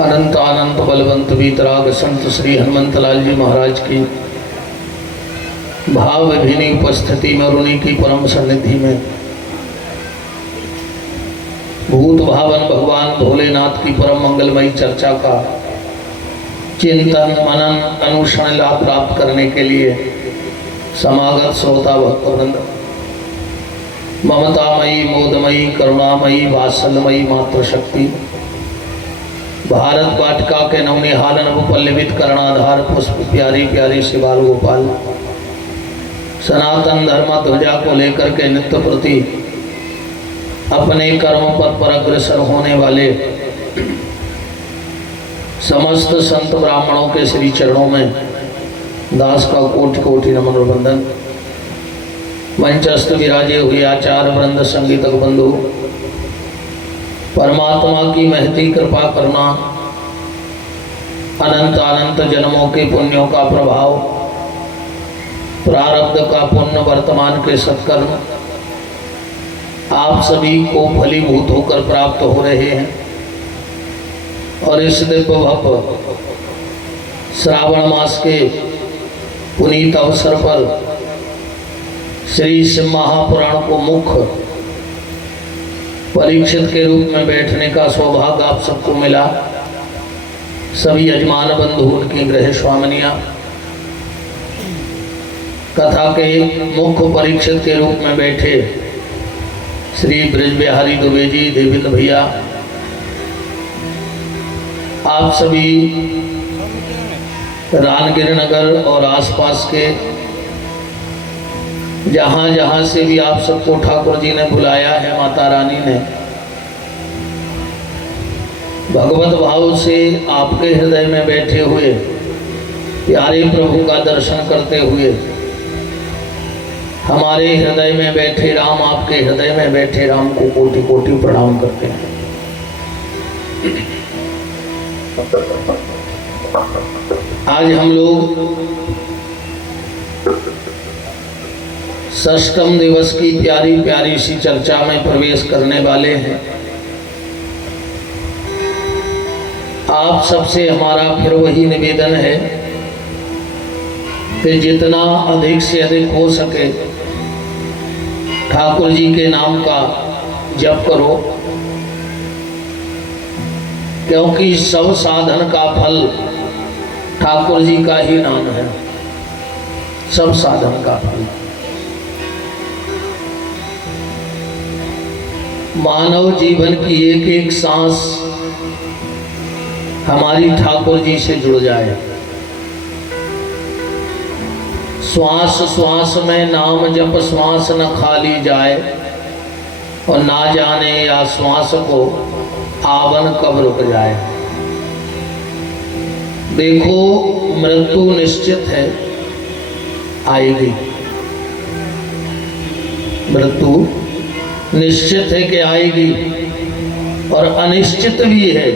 अनंत अनंत बलवंत वीतराग संत श्री हनुमंत लाल जी महाराज की भाव विभिन्न उपस्थिति में और उन्हीं की परम सन्निधि में भूत भावन भगवान भोलेनाथ की परम मंगलमयी चर्चा का चिंतन मनन अनुष्ठान लाभ प्राप्त करने के लिए समागत श्रोता भक्तवृंद, ममतामयी मोदमयी करुणामयी वात्सल्यमयी मातृशक्ति, भारत वाटिका के नवनिहाल नव पल्लवित करणाधार पुष्प प्यारी प्यारी से बाल गोपाल, सनातन धर्म ध्वजा को लेकर के नित्य प्रति अपने कर्म पथ पर अग्रसर होने वाले समस्त संत ब्राह्मणों के श्री चरणों में दास का कोटि कोटि नमन और वंदन। मंचस्थ विराजे हुए आचार्य वृंद, संगीतक बंधु, परमात्मा की महती कृपा करना, अनंत अनंत जन्मों के पुण्यों का प्रभाव, प्रारब्ध का पुण्य, वर्तमान के सत्कर्म आप सभी को फलीभूत होकर प्राप्त हो रहे हैं। और इस दिव्य भव्य श्रावण मास के पुनीत अवसर पर श्री शिव महापुराण को मुख्य परीक्षित के रूप में बैठने का सौभाग्य आप सबको मिला। सभी यजमान बंधु, उनकी गृह स्वामिनियां, कथा के मुख्य परीक्षित के रूप में बैठे श्री ब्रज बिहारी दुबे जी, देवेंद्र भैया, आप सभी रानगिर नगर और आसपास के जहां जहां से भी आप सबको ठाकुर जी ने बुलाया है, माता रानी ने भगवत भाव से आपके हृदय में बैठे हुए प्यारे प्रभु का दर्शन करते हुए हमारे हृदय में बैठे राम, आपके हृदय में बैठे राम को कोटि कोटि प्रणाम करते हैं। आज हम लोग षष्ठम दिवस की प्यारी प्यारी सी चर्चा में प्रवेश करने वाले हैं। आप सबसे हमारा फिर वही निवेदन है कि जितना अधिक से अधिक हो सके ठाकुर जी के नाम का जप करो, क्योंकि सब साधन का फल ठाकुर जी का ही नाम है। सब साधन का फल मानव जीवन की एक एक सांस हमारी ठाकुर जी से जुड़ जाए। श्वास श्वास में नाम जप श्वास न खाली जाए, और ना जाने या श्वास को आवन कब रुक जाए। देखो मृत्यु निश्चित है, आएगी। मृत्यु निश्चित है कि आएगी, और अनिश्चित भी है,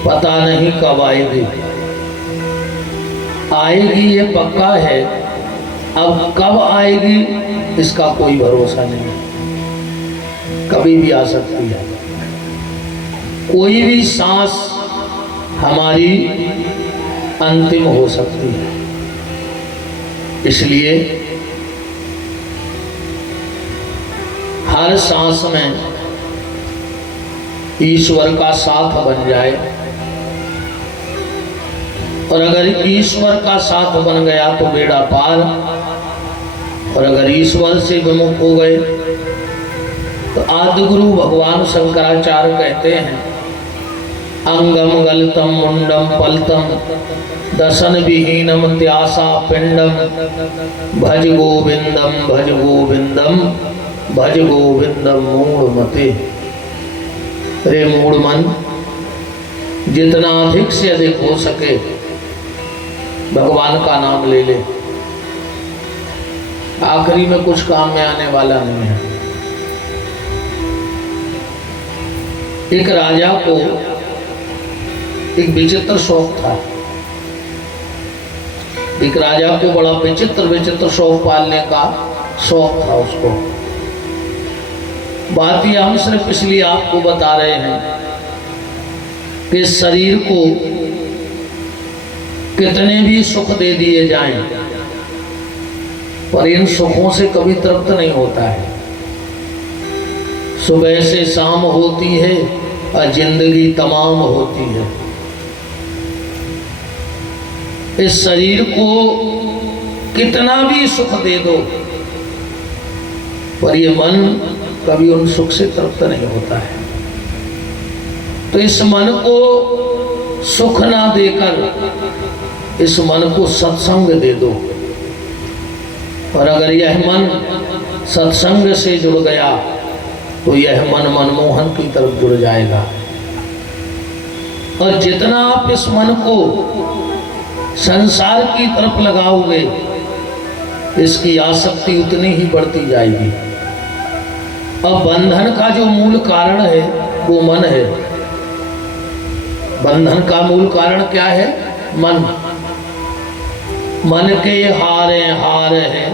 पता नहीं कब आएगी। आएगी ये पक्का है, अब कब आएगी इसका कोई भरोसा नहीं, कभी भी आ सकती है। कोई भी सांस हमारी अंतिम हो सकती है। इसलिए हर सांस में ईश्वर का साथ बन जाए, और अगर ईश्वर का साथ बन गया तो बेड़ा पार, और अगर ईश्वर से विमुख हो गए तो आदि गुरु भगवान शंकराचार्य कहते हैं, अंगम गलतम मुंडम पलतम दशन विहीनम त्यासा पिंडम भज गोविंदम भज गोविंदम भज गोविंदम मूढ़ मते। रे मूढ़ मन, जितना अधिक से अधिक हो सके भगवान का नाम ले ले। आखिरी में कुछ काम में आने वाला नहीं है। एक राजा को एक विचित्र शौक था। एक राजा को बड़ा विचित्र विचित्र शौक पालने का शौक था उसको। बात यह हम सिर्फ इसलिए आपको बता रहे हैं कि शरीर को कितने भी सुख दे दिए जाएं, पर इन सुखों से कभी तृप्त नहीं होता है। सुबह से शाम होती है और जिंदगी तमाम होती है। इस शरीर को कितना भी सुख दे दो, पर ये मन कभी उन सुख से तृप्त नहीं होता है। तो इस मन को सुख ना देकर इस मन को सत्संग दे दो, और अगर यह मन सत्संग से जुड़ गया तो यह मन मनमोहन की तरफ जुड़ जाएगा। और जितना आप इस मन को संसार की तरफ लगाओगे, इसकी आसक्ति उतनी ही बढ़ती जाएगी। अब बंधन का जो मूल कारण है वो मन है। बंधन का मूल कारण क्या है? मन। मन के हारे हार है,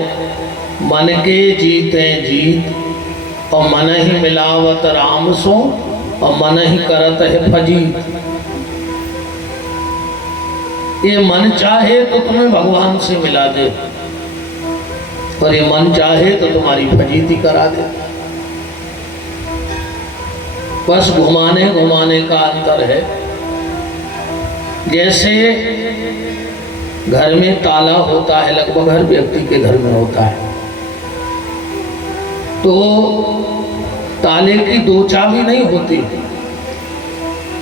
मन के जीते जीत, और मन ही मिलावत राम सो, और मन ही करत है फजीत। ये मन चाहे तो तुम्हें भगवान से मिला दे, और ये मन चाहे तो तुम्हारी फजीती करा दे। बस घुमाने घुमाने का अंतर है। जैसे घर में ताला होता है, लगभग हर व्यक्ति के घर में होता है, तो ताले की दो चाबी नहीं होती,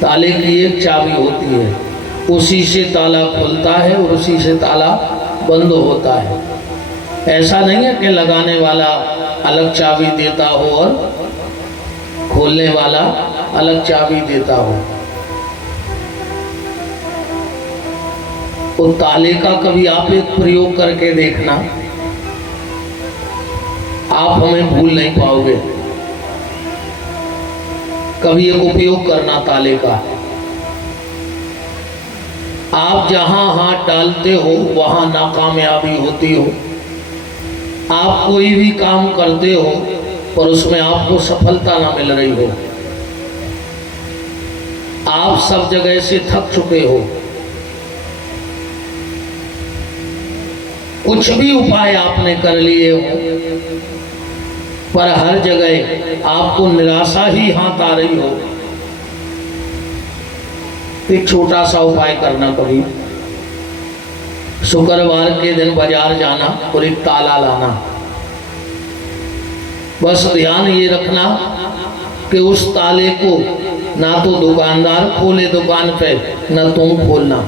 ताले की एक चाबी होती है। उसी से ताला खुलता है और उसी से ताला बंद होता है। ऐसा नहीं है कि लगाने वाला अलग चाबी देता हो और खोलने वाला अलग चाबी देता हो। तो ताले का कभी आप एक प्रयोग करके देखना, आप हमें भूल नहीं पाओगे। कभी एक उपयोग करना ताले का। आप जहां हाथ डालते हो वहां नाकामयाबी होती हो। आप कोई भी काम करते हो पर उसमें आपको सफलता ना मिल रही हो। आप सब जगह से थक चुके हो। कुछ भी उपाय आपने कर लिए हो, पर हर जगह आपको निराशा ही हाथ आ रही हो। एक छोटा सा उपाय करना। कभी शुक्रवार के दिन बाजार जाना और एक ताला लाना। बस ध्यान ये रखना कि उस ताले को ना तो दुकानदार खोले दुकान पे, ना तुम खोलना।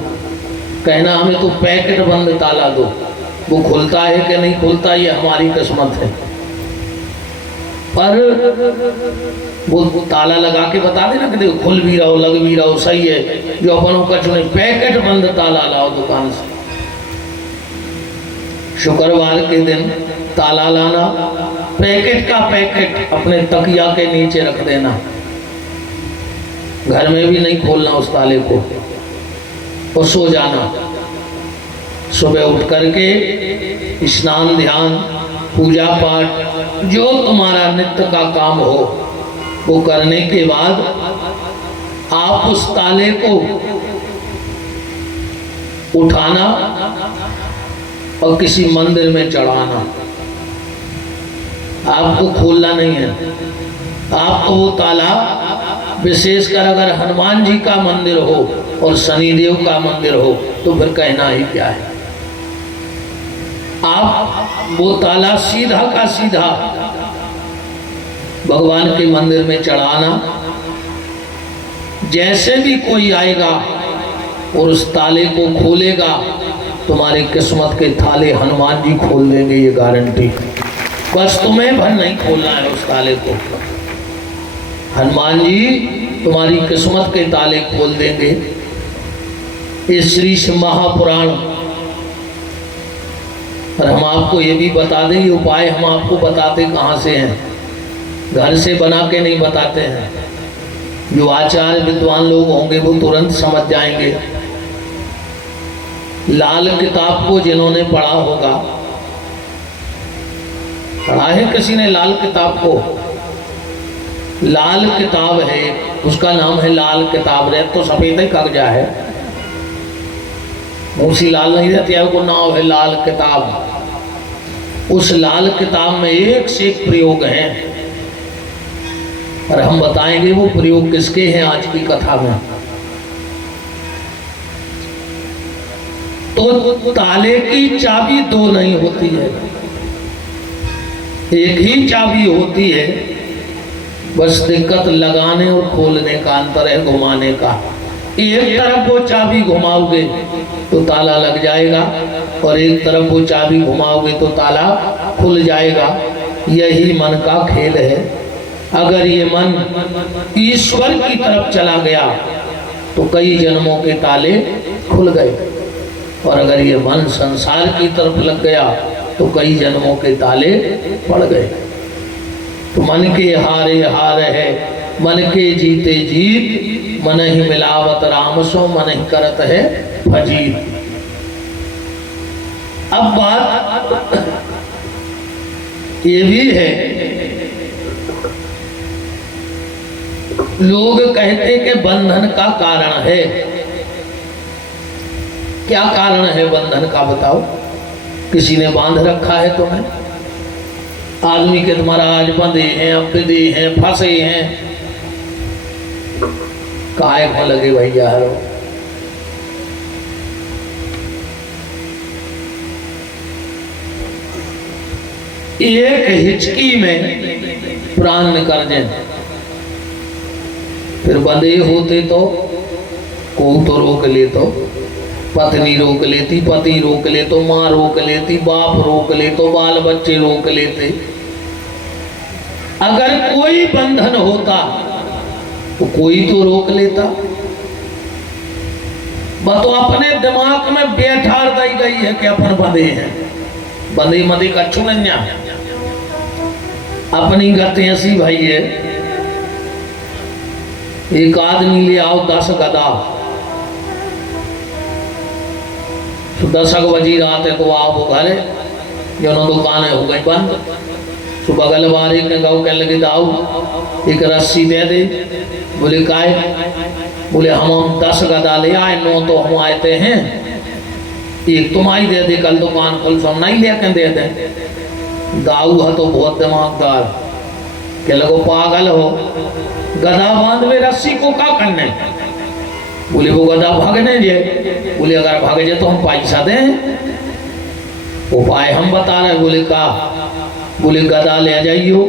कहना हमें तो पैकेट बंद ताला दो। वो खुलता है कि नहीं खुलता ये हमारी किस्मत है, पर वो ताला लगा के बता देना कि देखो खुल भी रहा हो, लग भी रहा हो, सही है। जो अपनों का चुने पैकेट बंद ताला लाओ दुकान से। शुक्रवार के दिन ताला लाना, पैकेट का पैकेट अपने तकिया के नीचे रख देना। घर में भी नहीं खोलना उस ताले को, और सो जाना। सुबह उठ करके स्नान ध्यान पूजा पाठ जो तुम्हारा नित्य का काम हो वो करने के बाद आप उस ताले को उठाना और किसी मंदिर में चढ़ाना। आपको खोलना नहीं है। आपको वो ताला, विशेषकर अगर हनुमान जी का मंदिर हो और शनिदेव का मंदिर हो तो फिर कहना ही क्या है। आप वो ताला सीधा का सीधा भगवान के मंदिर में चढ़ाना। जैसे भी कोई आएगा और उस ताले को खोलेगा, तुम्हारी किस्मत के ताले हनुमान जी खोल देंगे, ये गारंटी। बस तुम्हें भर नहीं खोलना है उस ताले को। हनुमान जी तुम्हारी किस्मत के ताले खोल देंगे। ये श्री महापुराण। और हम आपको ये भी बता दें, ये उपाय हम आपको बताते कहाँ से हैं, घर से बना के नहीं बताते हैं। जो आचार्य विद्वान लोग होंगे वो तुरंत समझ जाएंगे। लाल किताब को जिन्होंने पढ़ा होगा, पढ़ा है किसी ने लाल किताब को? लाल किताब है उसका नाम है लाल किताब। रे तो सफेद ही कागजा है, मूसी लाल नहीं रहती है, उसको नाम है लाल किताब। उस लाल किताब में एक से एक प्रयोग हैं और हम बताएंगे वो प्रयोग किसके हैं आज की कथा में। तो ताले की चाबी दो नहीं होती है, एक ही चाबी होती है, बस दिक्कत लगाने और खोलने का अंतर है, घुमाने का। एक तरफ वो चाबी घुमाओगे तो ताला लग जाएगा और एक तरफ वो चाबी घुमाओगे तो ताला खुल जाएगा। यही मन का खेल है। अगर ये मन ईश्वर की तरफ चला गया तो कई जन्मों के ताले खुल गए, और अगर ये मन संसार की तरफ लग गया तो कई जन्मों के ताले पड़ गए। तो मन के हारे हार है, मन के जीते जीत, मन ही मिलावत राम सो मन ही करत है फजीत। अब बात ये भी है, लोग कहते कि बंधन का कारण है। क्या कारण है बंधन का बताओ? किसी ने बांध रखा है तुम्हें? आदमी के तुम्हारा आज बंधे हैं, अबदे हैं, फंसे हैं, काहे को लगे भैया? एक हिचकी में प्राण निकल जाए। फिर बंधे होते तो कोई तो रोक ले, तो पत्नी रोक लेती, पति रोक ले तो माँ रोक लेती, बाप रोक ले तो बाल बच्चे रोक लेते। अगर कोई बंधन होता तो कोई तो रोक लेता। बस तो अपने दिमाग में बैठार दी गई है कि अपन बंधे हैं, बंधे मधे कच्छू नहीं। अपनी गति ऐसी भाई है, एक आदमी ले आओ 10 गदा, तो 10 बजी रात है तो आप घर जो दुकान है हो गई बंद। तो बगल वाले ने गाँव कहने लगे दाऊ एक रस्सी दे दे। बोले काय? बोले हम 10 गदा ले आए, 9 तो हम आते हैं, एक तुम आई दे दे, कल दुकान खुल सब नहीं लेके दे दे। दाऊ है तो बहुत दिमागदार, कह लगो पागल हो, गधा बांध में रस्सी को क्या करने? बोले वो गधा भागने जाए। बोले अगर भाग जाए तो हम पैसा दें, उपाय हम बता रहे। बोले का? बोले गधा ले जाइयो,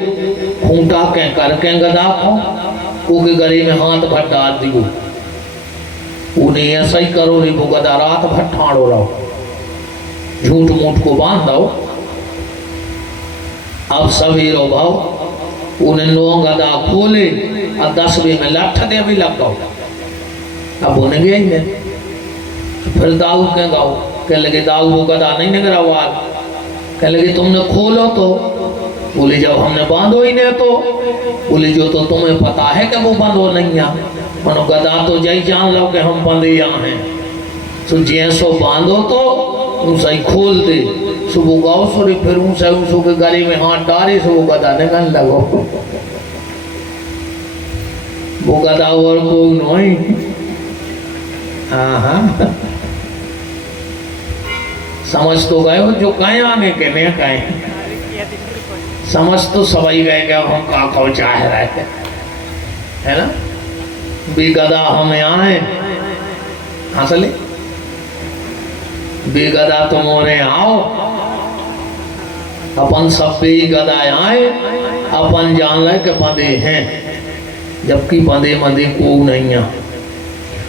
खूंटा के करके गधा को उनके गले में हाथ भर डाल दियो, उन्हें ऐसा ही करो, नहीं वो गधा रात भर ठाड़ो रहो, झूठ मूठ को बांध दो। अब सवेरो भाव उन्हें 9 गधा खोले और 10वें में लठ दे भी लग गो। अब उन्हें गए ही फिर दाऊ के गाओ कह लगे दाऊ वो गधा नहीं निकला आवाज। कह लगे तुमने खोलो तो? बोले जब हमने बांधो ही नहीं तो। बोले जो तो तुम्हें पता है कि वो बंधो नहीं है, मनो गधा तो जय जान लो कि हम बंधे यहाँ हैं। तो जैसो बांधो तो उसे खोल दे, सुबह गाओ सोरे फिर उसे के गले में हाथ डाले सो वो गधा निकल लगो। वो गधा और कोई नहीं। हाँ समझ तो गए हो जो कहे आगे के नहीं कहे, समझ तो सभी गए क्या हम का को चाह रहे थे, है ना? बेगदा हम आए हंसले, बेगदा तुम मोरे आओ, अपन सब पे गदा आए, अपन जान ले के बंधे हैं, जबकि बंधे बंधे को नहीं है।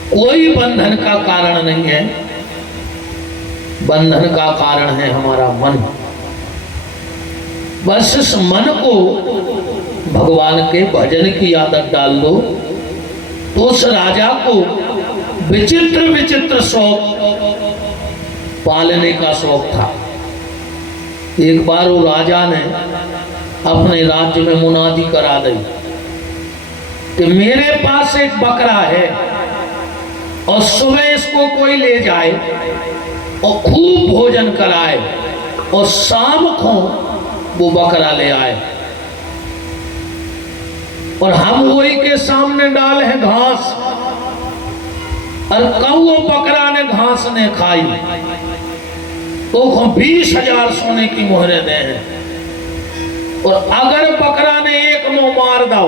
कोई बंधन का कारण नहीं है, बंधन का कारण है हमारा मन। बस इस मन को भगवान के भजन की आदत डाल दो तो उस राजा को विचित्र विचित्र शौक पालने का शौक था। एक बार वो राजा ने अपने राज्य में मुनादी करा दी कि मेरे पास एक बकरा है और सुबह इसको कोई ले जाए और खूब भोजन कराए और शाम को वो बकरा ले आए। और हम वही के सामने डाल है घास, और कौओ बकरा ने घास ने खाई तो 20,000 सोने की मोहरें दे हैं। और अगर बकरा ने एक मुंह मार दो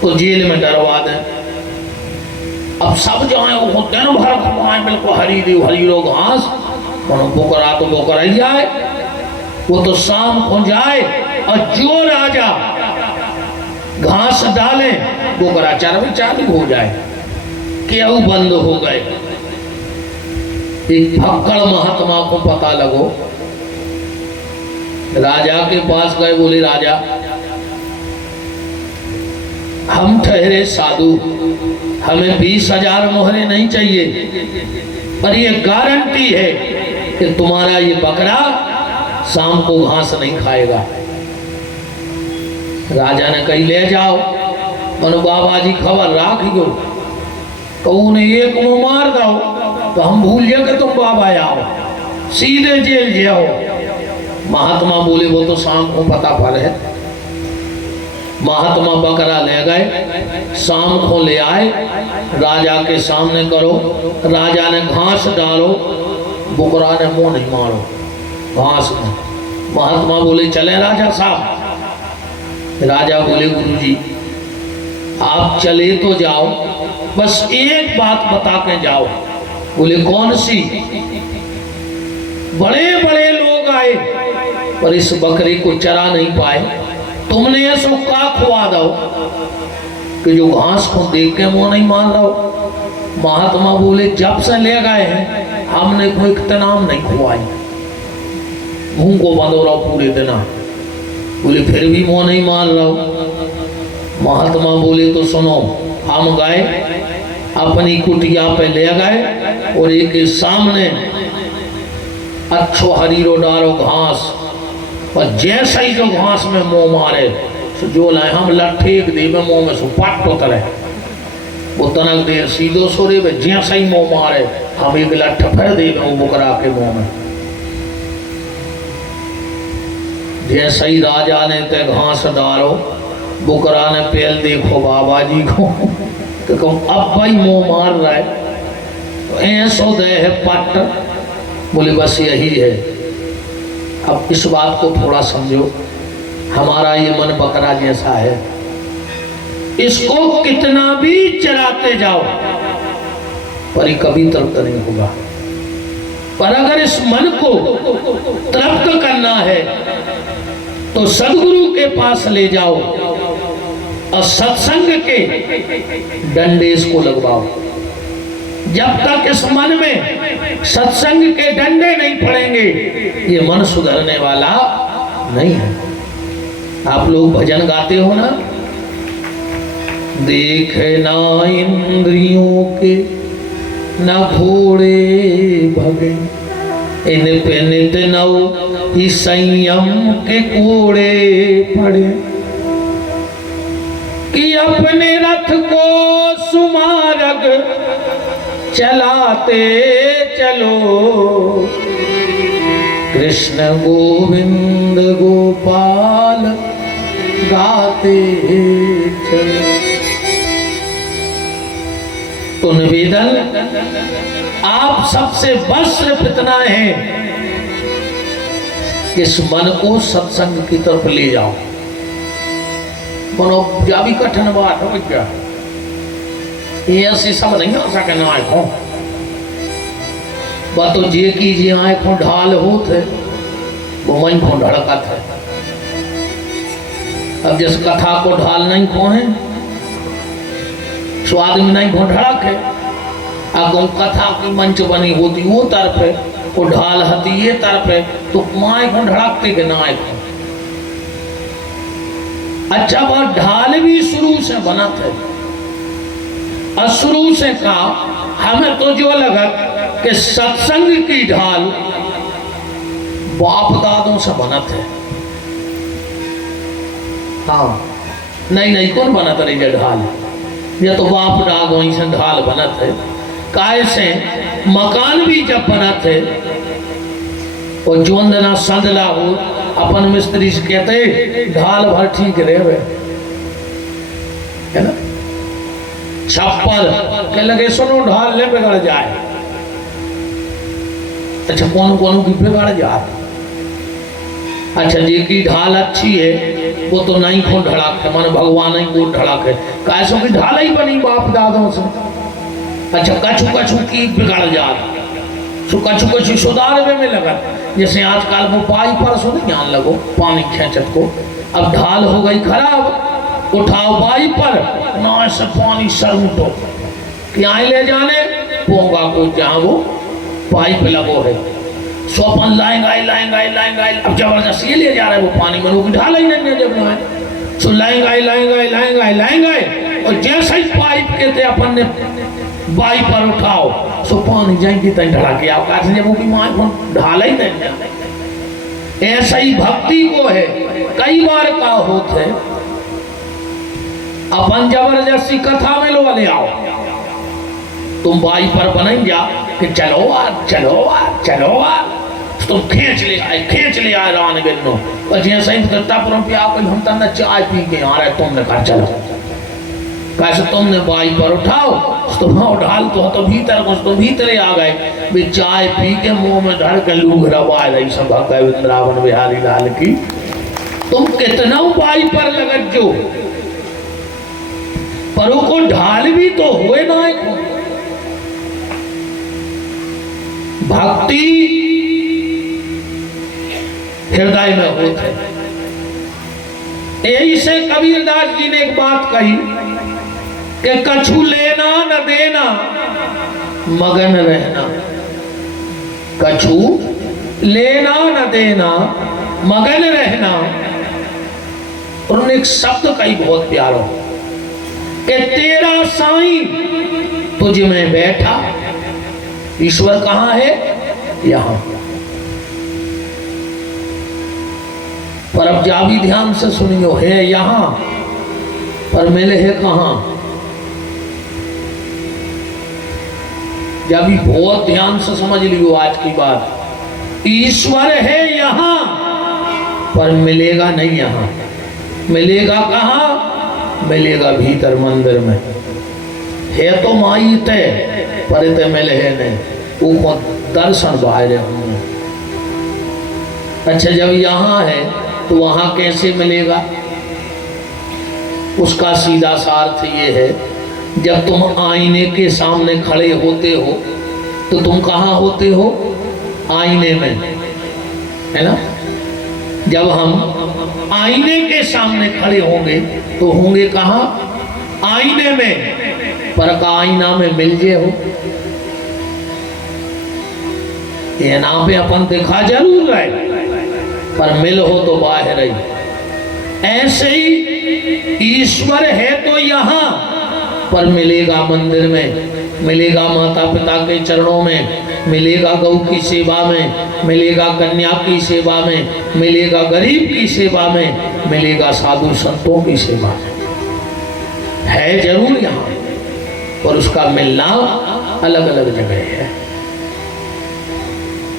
तो जेल में डरवा दे। अब सब जो है वो दिन भर घुमाए बिल्कुल हरी दी हरी रो घास, बोकरा तो बोकरा ही जाए, वो तो शाम को जाए और जो राजा घास डाले बोकरा चरवी चालू हो जाए। क्यों बंद हो गए? एक भक्कड़ महात्मा को पता लगो, राजा के पास गए, बोले राजा हम ठहरे साधु, हमें 20,000 मोहरें नहीं चाहिए, पर ये गारंटी है कि तुम्हारा ये बकरा शाम को घास नहीं खाएगा। राजा ने कही ले जाओ, मनु बाबा जी खबर राख गो, तो उन्हें एक मुंह मार दो तो हम भूल जाए कि तुम बाबा आओ, सीधे जेल जाओ। महात्मा बोले वो तो शाम को पता पर है। महात्मा बकरा ले गए, शाम को ले आए, राजा के सामने करो, राजा ने घास डालो, बकरा ने मुंह नहीं मारो घास में। महात्मा बोले चले राजा साहब। राजा बोले गुरुजी आप चले तो जाओ, बस एक बात बता के जाओ। बोले कौन सी? बड़े बड़े लोग आए पर इस बकरे को चरा नहीं पाए, तुमने ऐसा का खुआ दो कि जो घास को देख के मुंह नहीं मान रहा। महात्मा बोले जब से ले गए हैं हमने कोई इत्तनाम नहीं खुआई, मुंह को बांधो रहा पूरे दिन। बोले फिर भी मुंह नहीं मान रहा। महात्मा बोले तो सुनो, हम गए अपनी कुटिया पे ले गए और एक के सामने अच्छो हरीरो डारो घास, और जैसे ही जो घास में मुंह मारे जो लाए हम लट्ठे दे में मुंह में सुपाट उतरे, वो तनक देर सीधो सोरे में जैसे ही मुंह मारे हम एक लट्ठ फिर दे में वो बकरा के मुंह में। जैसे ही राजा ने ते घास डालो, बुकरा ने पहल देखो बाबा जी को तो अब भाई मुंह मार रहा है, तो ऐसो दे है पट। बोले बस यही है। अब इस बात को थोड़ा समझो, हमारा ये मन बकरा जैसा है, इसको कितना भी चराते जाओ पर ये कभी तृप्त नहीं होगा। पर अगर इस मन को तृप्त करना है तो सदगुरु के पास ले जाओ और सत्संग के डंडे इसको लगवाओ। जब तक इस मन में सत्संग के डंडे नहीं पड़ेंगे ये मन सुधरने वाला नहीं है। आप लोग भजन गाते हो ना, देखे ना इंद्रियों के न घोड़े भगे, इन पे नित नौ ही संयम के कोड़े पड़े, कि अपने रथ को सुमारग चलाते चलो, कृष्ण गोविंद गोपाल गाते चलो। तो निवेदन आप सबसे बस सिर्फ इतना है कि इस मन को सत्संग की तरफ ले जाओ। मनो जा भी कठिन बात है क्या, ये ऐसी सब नहीं हो सके ना आँखों बात तो जे कीजिए आँखों ढाल होते वो मन को धड़कत है। अब जिस कथा को ढाल नहीं खो है स्वाद में नहीं खो ढड़क है। अगर कथा की मंच बनी होती वो तरफ है, वो ढाल हती ये तरफ है, तो माए को ढड़कते के ना आँखों। अच्छा वह ढाल भी शुरू से बना थे, और शुरू से कहा हमें तो जो लगा कि सत्संग की ढाल बाप दादों से बना थे। हाँ नहीं नहीं कौन बना था ये ढाल, ये तो बाप दादों ही से ढाल बना थे। काय से मकान भी जब बना थे और जोंदना संदला हो अपन मिस्त्री से कहते ढाल भर ठीक रहे, है ना। छप्पर के लगे सुनो ढाल ले बिगड़ जाए। अच्छा कौन कौन की बिगड़ जाए। अच्छा जी की ढाल अच्छी है वो तो नहीं को ढड़ाक है, माने भगवान ही को ढड़ाक है, कैसो की ढाल ही बनी बाप दादों से। अच्छा कछु कछु की बिगड़ जात, सो कछु कछु सुधारवे में लगा। जैसे आजकल वो पाई पर सो नहीं ज्ञान लगो पानी खेचत को, अब ढाल हो गई खराब, उठाओ बाई पर ना से पानी सर उठो कि आए ले जाने पोंगा को जहाँ वो पाइप लगो है, सोपन लाएंगे। अब जबरदस्ती ले जा रहे वो पानी में, वो ढाल ही नहीं है जब है, सो लाएंगे और जैसे ही पाइप के थे अपन ने बाई पर उठाओ सो पानी जाएंगे तक ढला के आप काट जब वो भी मां को ढाला ही नहीं। ऐसा ही भक्ति को है, कई बार का होते अपन जबरदस्ती कथा में लो ले आओ, तुम बाई पर बनें जा कि चलो आ तुम खींच ले आए रान गिनो, और जैसे ही तब पे आओ हम तब चाय पी के आ रहे, तुमने कहा चलो कैसे तुमने बाई पर उठाओ तो ढाल तो भीतर कुछ तो भीतर आ गए भी चाय पी के मुंह में धर के लूग रवा रही सब वृंदावन बिहारी लाल की। तुम कितना बाई पर लगत जो पर को ढाल भी तो हुए ना। भक्ति हृदय में होते। यही से कबीरदास जी ने एक बात कही कि कछु लेना न देना मगन रहना, कछु लेना न देना मगन रहना। उन्होंने एक शब्द कही बहुत प्यारा कि तेरा साईं तुझ में बैठा। ईश्वर कहाँ है? यहां। पर अब जा भी ध्यान से सुनियो, है यहां पर मिले है कहां? जब भी बहुत ध्यान से समझ लियो आज की बात, ईश्वर है यहां पर मिलेगा नहीं यहां। मिलेगा कहां? मिलेगा भीतर मंदिर में। है तो माई ते पर ते मिले है नहीं, वो दर्शन बाहर हमने। अच्छा जब यहाँ है तो वहां कैसे मिलेगा? उसका सीधा सा अर्थ ये है, जब तुम आईने के सामने खड़े होते हो तो तुम कहाँ होते हो? आईने में, है ना। जब हम आईने के सामने खड़े होंगे तो होंगे कहाँ? आईने में। पर का आईना में मिल जे हो, ये ना पे अपन दिखा जरूर रहे पर मिल हो तो बाहर ही। ऐसे ही ईश्वर है तो यहाँ पर मिलेगा मंदिर में, मिलेगा माता पिता के चरणों में, मिलेगा गौ की सेवा में, मिलेगा कन्या की सेवा में, मिलेगा गरीब की सेवा में, मिलेगा साधु संतों की सेवा में। है जरूर यहाँ और उसका मिलना अलग अलग जगह है।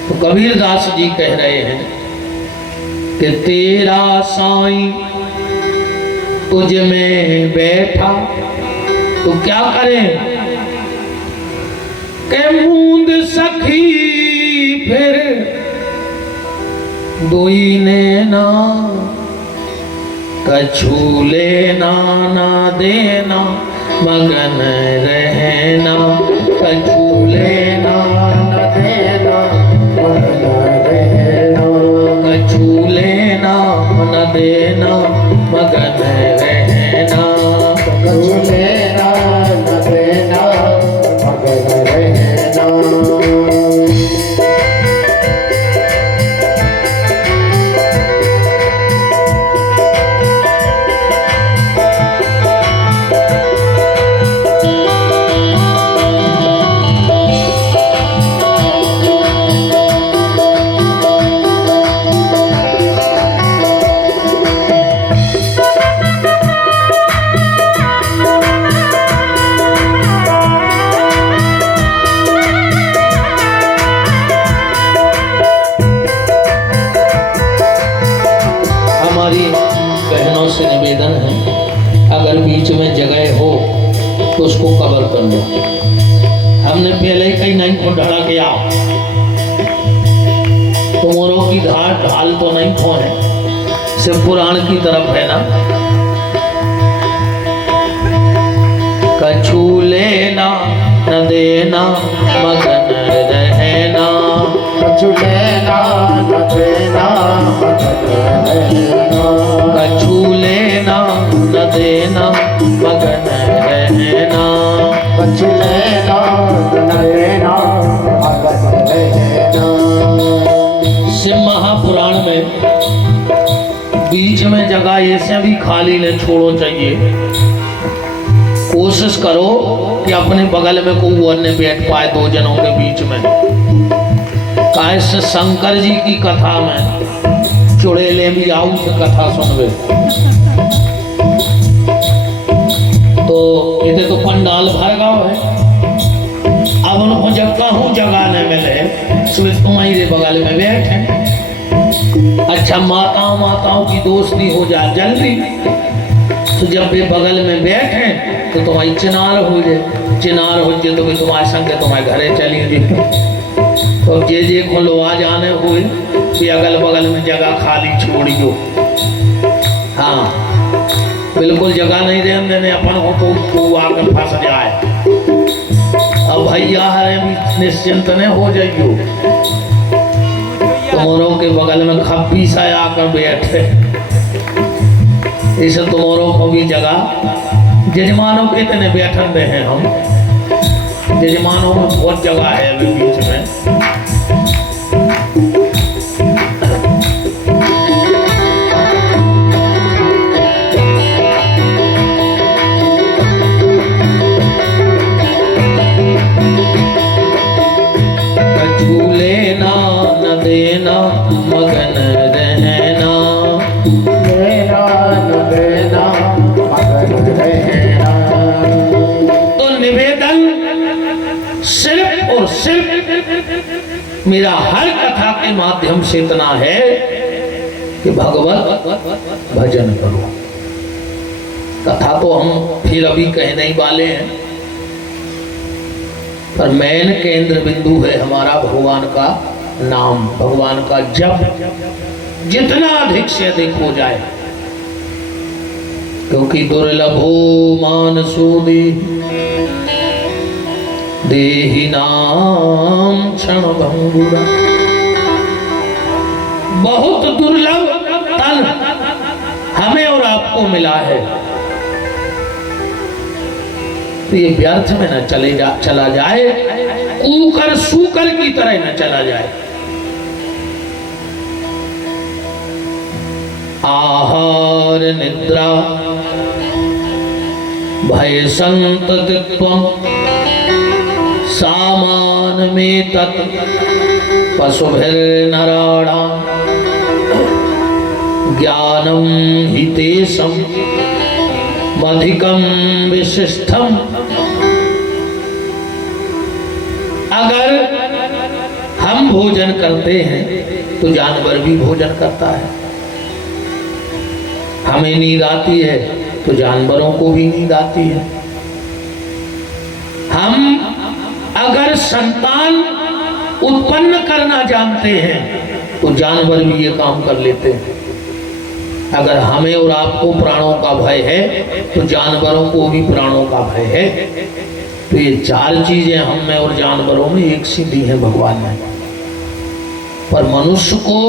तो कबीरदास जी कह रहे हैं कि तेरा साईं तुझ में बैठा, तो क्या करें के मूंद सखी फिर दोई नैना, कछु लेना ना देना मगन रहना, कछु लेना ना देना मगन रहना, कछु लेना न देना मगन रहना, कछु लेना न देना मगन रहना। उसको कवर कर लो। हमने पहले ही कहीं नहीं को ढड़ा के आओ, तुमोरों की ढाल तो नहीं कौन है, सिर्फ पुराण की तरफ है ना। कछु लेना न देना मगन रहना, कछु लेना न देना मगन रहना, कछु लेना न देना मगन रहना, कछु लेना न देना मगन रहना। शिव महापुराण में बीच में जगह ऐसे भी खाली न छोड़ो चाहिए। कोशिश करो कि अपने बगल में कोई अन्य बैठ पाए दो जनों के बीच में। कैसे शंकर जी की कथा में चुड़ैले भी आऊ से कथा सुनवे, तो इधर तो पंडाल भर गाँव है। अब उनको जब कहूँ जगह न मिले सुबह तुम्हारे बगल में बैठे। अच्छा माताओं की दोस्ती हो जाए जल्दी, तो जब वे बगल में बैठे तो तुम्हारी चिनार हो जाए। चिनार हो जाए तो भी तुम्हारे संग तुम्हारे घरे चली जाए। तो जे को लो आ जाने हुए कि अगल बगल में जगह खाली छोड़ियो। हाँ बिल्कुल जगह नहीं रहने देने अपन को तो आकर फंस जाए। अब भैया है निश्चिंत ने हो जाइयो, तुम्हारों के बगल में खप्पी सा आकर बैठे। इसे तुम्हारों को भी जगह जजमानों के इतने बैठन में हैं हम, जजमानों में बहुत जगह है अभी बीच में। कछु लेना न देना मगन रहना, लेना न देना मगन रहना। तो निवेदन सिर्फ और सिर्फ मेरा हर कथा के माध्यम से इतना है कि भगवत भजन करो। कथा तो हम फिर अभी कहने ही वाले हैं, पर मेन केंद्र बिंदु है हमारा भगवान का नाम, भगवान का जप जितना अधिक से अधिक हो जाए। क्योंकि दुर्लभो मानसो देहि नाम क्षण भंगुरा, बहुत दुर्लभ तन हमें और आपको मिला है, तो ये व्यर्थ में न चला जाए, ऊकर सूकर की तरह न चला जाए। आहार निद्रा भय संततित्वं सामान में तत् पशुभिर्नराणां ज्ञानम हितेशम अधिकम विशिष्टम। अगर हम भोजन करते हैं तो जानवर भी भोजन करता है। हमें नींद आती है तो जानवरों को भी नींद आती है। हम अगर संतान उत्पन्न करना जानते हैं तो जानवर भी ये काम कर लेते हैं। अगर हमें और आपको प्राणों का भय है तो जानवरों को भी प्राणों का भय है। तो ये चार चीजें हम में और जानवरों में एक सी दी है भगवान ने, पर मनुष्य को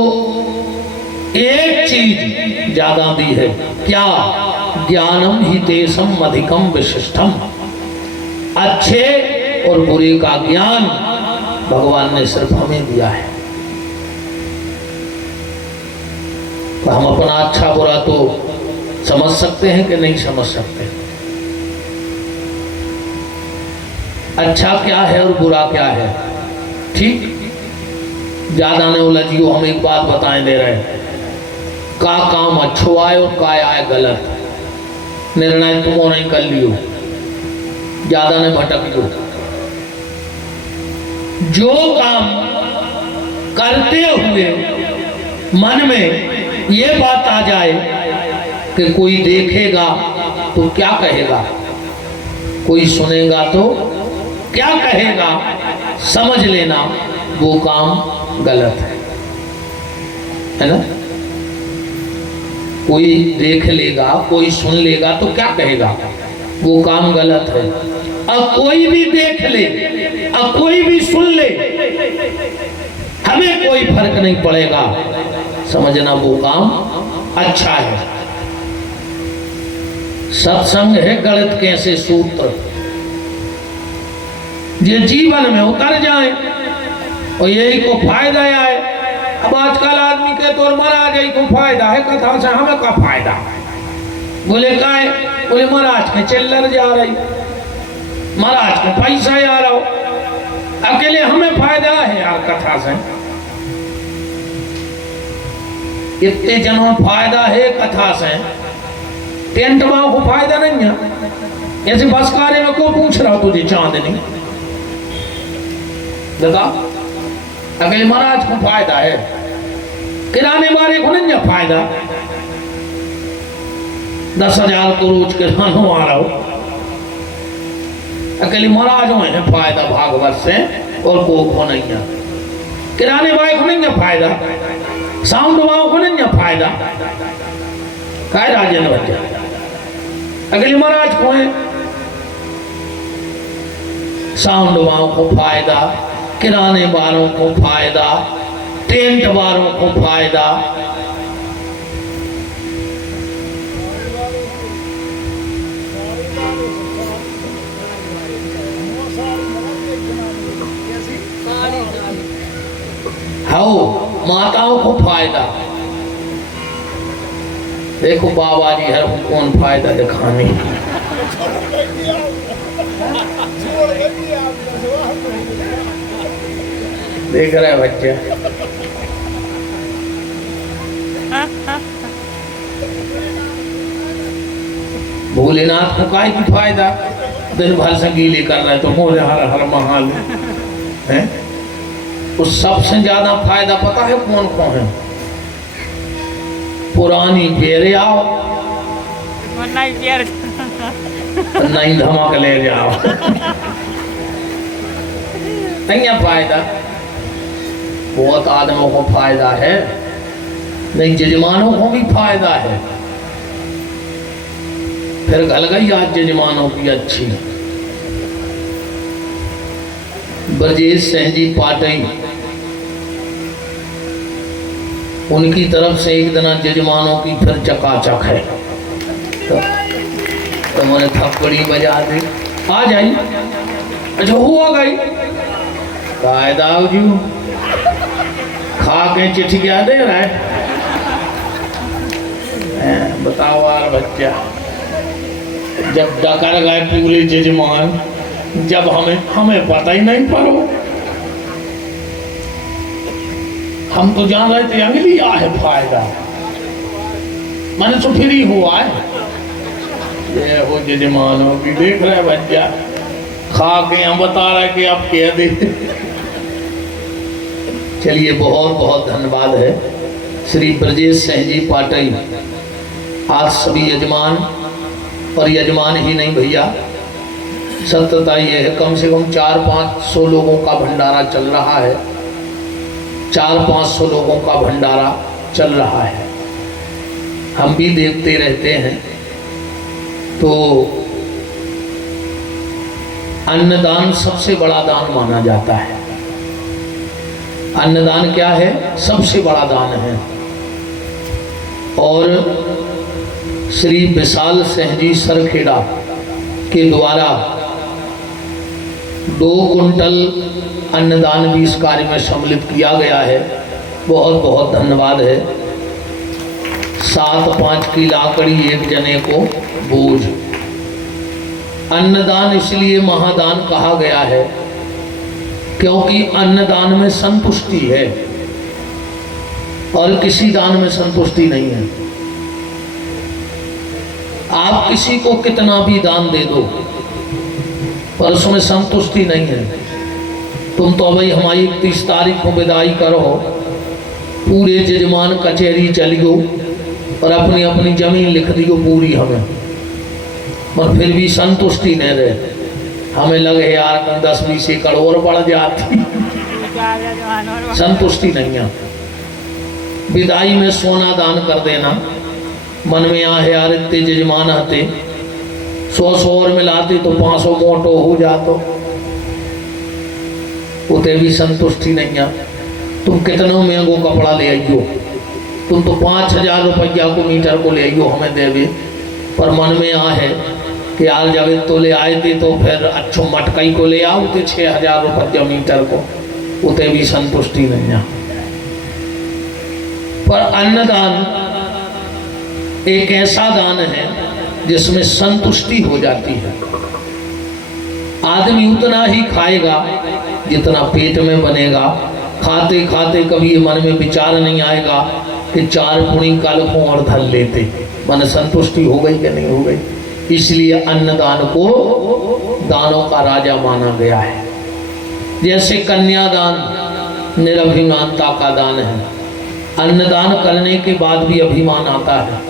एक चीज ज्यादा दी है। क्या? ज्ञानम हितेशम अधिकम विशिष्टम। अच्छे और बुरे का ज्ञान भगवान ने सिर्फ हमें दिया है। तो हम अपना अच्छा बुरा तो समझ सकते हैं कि नहीं समझ सकते। अच्छा क्या है और बुरा क्या है, ठीक ज्यादा ने उलझियो। हम एक बात बताएं दे रहे हैं, का काम अच्छो आए और का आए गलत, निर्णय तुम नहीं कर लियो, ज्यादा ने भटक लो। जो काम करते हुए मन में ये बात आ जाए कि कोई देखेगा तो क्या कहेगा, कोई सुनेगा तो क्या कहेगा, समझ लेना वो काम गलत है ना। कोई देख लेगा, कोई सुन लेगा तो क्या कहेगा, वो काम गलत है। अब कोई भी देख ले, अब कोई भी सुन ले, हमें कोई फर्क नहीं पड़ेगा, समझना वो काम अच्छा है। सत्संग है गणित कैसे सूत्र, ये जीवन में उतर जाए और यही को फायदा आए। अब आजकल आदमी के तो महाराज यही को फायदा है, कथा से हमें का फायदा। बोले का है, बोले महाराज के चिल्लर जा रही, महाराज को पैसा आ रहा हो, अकेले हमें फायदा है यार कथा से। इतने जनों फायदा है कथा से, टेंट वालों को फायदा नहीं है। ऐसे बस कार्य में को पूछ रहा तुझे चांदनी बता, अकेले महाराज को फायदा है, किराने वाले को नहीं है फायदा। 10,000 को रोज किराना आ रहा हो, अकेले महाराजों है फायदा भागवत से, और को नहीं है। किराने वाले को नहीं है फायदा, साउंड वालों को नहीं है फायदा, काय राजेंद्र बच्चा अकेले महाराज को है। साउंड वालों को फायदा, किराने वालों को फायदा, टेंट वालों को फायदा। हाँ, माताओं को फायदा। देखो बाबा जी हर कौन फायदा दिखाने, देख रहे बच्चे। भोलेनाथ को काय की फायदा, दिन भर से गीले कर रहे तो बोले हर हर महाल है। उस सबसे ज्यादा फायदा पता है कौन कौन है, पुरानी बेरे आओ नहीं धमाक ले जाओ नहीं है फायदा। बहुत आदमियों को फायदा है, नहीं जजमानों को भी फायदा है। फिर गल गई आज जजमानों की अच्छी। ब्रजेश सिंह जी पाटई, उनकी तरफ से एक दिन जजमानों की फिर चकाचक है, तो मैंने थप्पड़ी बजा दी, आ जाई। अच्छा हुआ गई कायदा जी, खा के चिट्ठी क्या दे रहा है, बताओ यार बच्चा। जब डकर गए पूरे जजमान, जब हमें पता ही नहीं पड़ो, हम तो जान रहे थे अगली आ है फायदा, मैंने तो फिर ही हुआ है। ये वो जजमानों की देख रहे बच्चा, खा के हम बता रहे कि आप कह दे। चलिए बहुत बहुत धन्यवाद है श्री ब्रजेश सिंह जी पाटई। आज सभी यजमान, और यजमान ही नहीं भैया, सत्यता ये है कम से कम 400-500 लोगों का भंडारा चल रहा है, 400-500 लोगों का भंडारा चल रहा है। हम भी देखते रहते हैं। तो अन्नदान सबसे बड़ा दान माना जाता है। अन्नदान क्या है? सबसे बड़ा दान है। और श्री विशाल सिंह जी सरखेड़ा के द्वारा 2 कुंटल अन्नदान भी इस कार्य में सम्मिलित किया गया है। बहुत बहुत धन्यवाद है। 7-5 की लाकड़ी एक जने को बोझ। अन्नदान इसलिए महादान कहा गया है क्योंकि अन्नदान में संतुष्टि है और किसी दान में संतुष्टि नहीं है। आप किसी को कितना भी दान दे दो पर उसमें संतुष्टि नहीं है। तुम तो भाई हमारी 31 तारीख को विदाई करो, पूरे जजमान कचहरी चलियो और अपनी अपनी जमीन लिख दियो पूरी हमें। पर फिर भी संतुष्टि नहीं रहे। हमें लगे यार 10-20 एकड़ और बढ़ जाती, संतुष्टि नहीं है। विदाई में सोना दान कर देना, मन में आ यार इतने जजमान आते 100 और मिलाते तो 500 मोटो हो जातो, उते भी संतुष्टि नहीं है। तुम कितना महंगो कपड़ा ले आइयो, तुम तो 5000 रुपया को मीटर को ले आइयो हमें देवे, पर मन में आ है कि यार जब तो ले आए थे तो फिर अच्छो मटकई को ले आओ तो 6000 रुपया मीटर को, उते भी संतुष्टि नहीं है। पर अन्नदान एक ऐसा दान है जिसमें संतुष्टि हो जाती है। आदमी उतना ही खाएगा जितना पेट में बनेगा। खाते खाते कभी ये मन में विचार नहीं आएगा कि 4 पुणी कल को और धन लेते, मन संतुष्टि हो गई कि नहीं हो गई। इसलिए अन्नदान को दानों का राजा माना गया है। जैसे कन्यादान निरभिमानता का दान है, अन्नदान करने के बाद भी अभिमान आता है।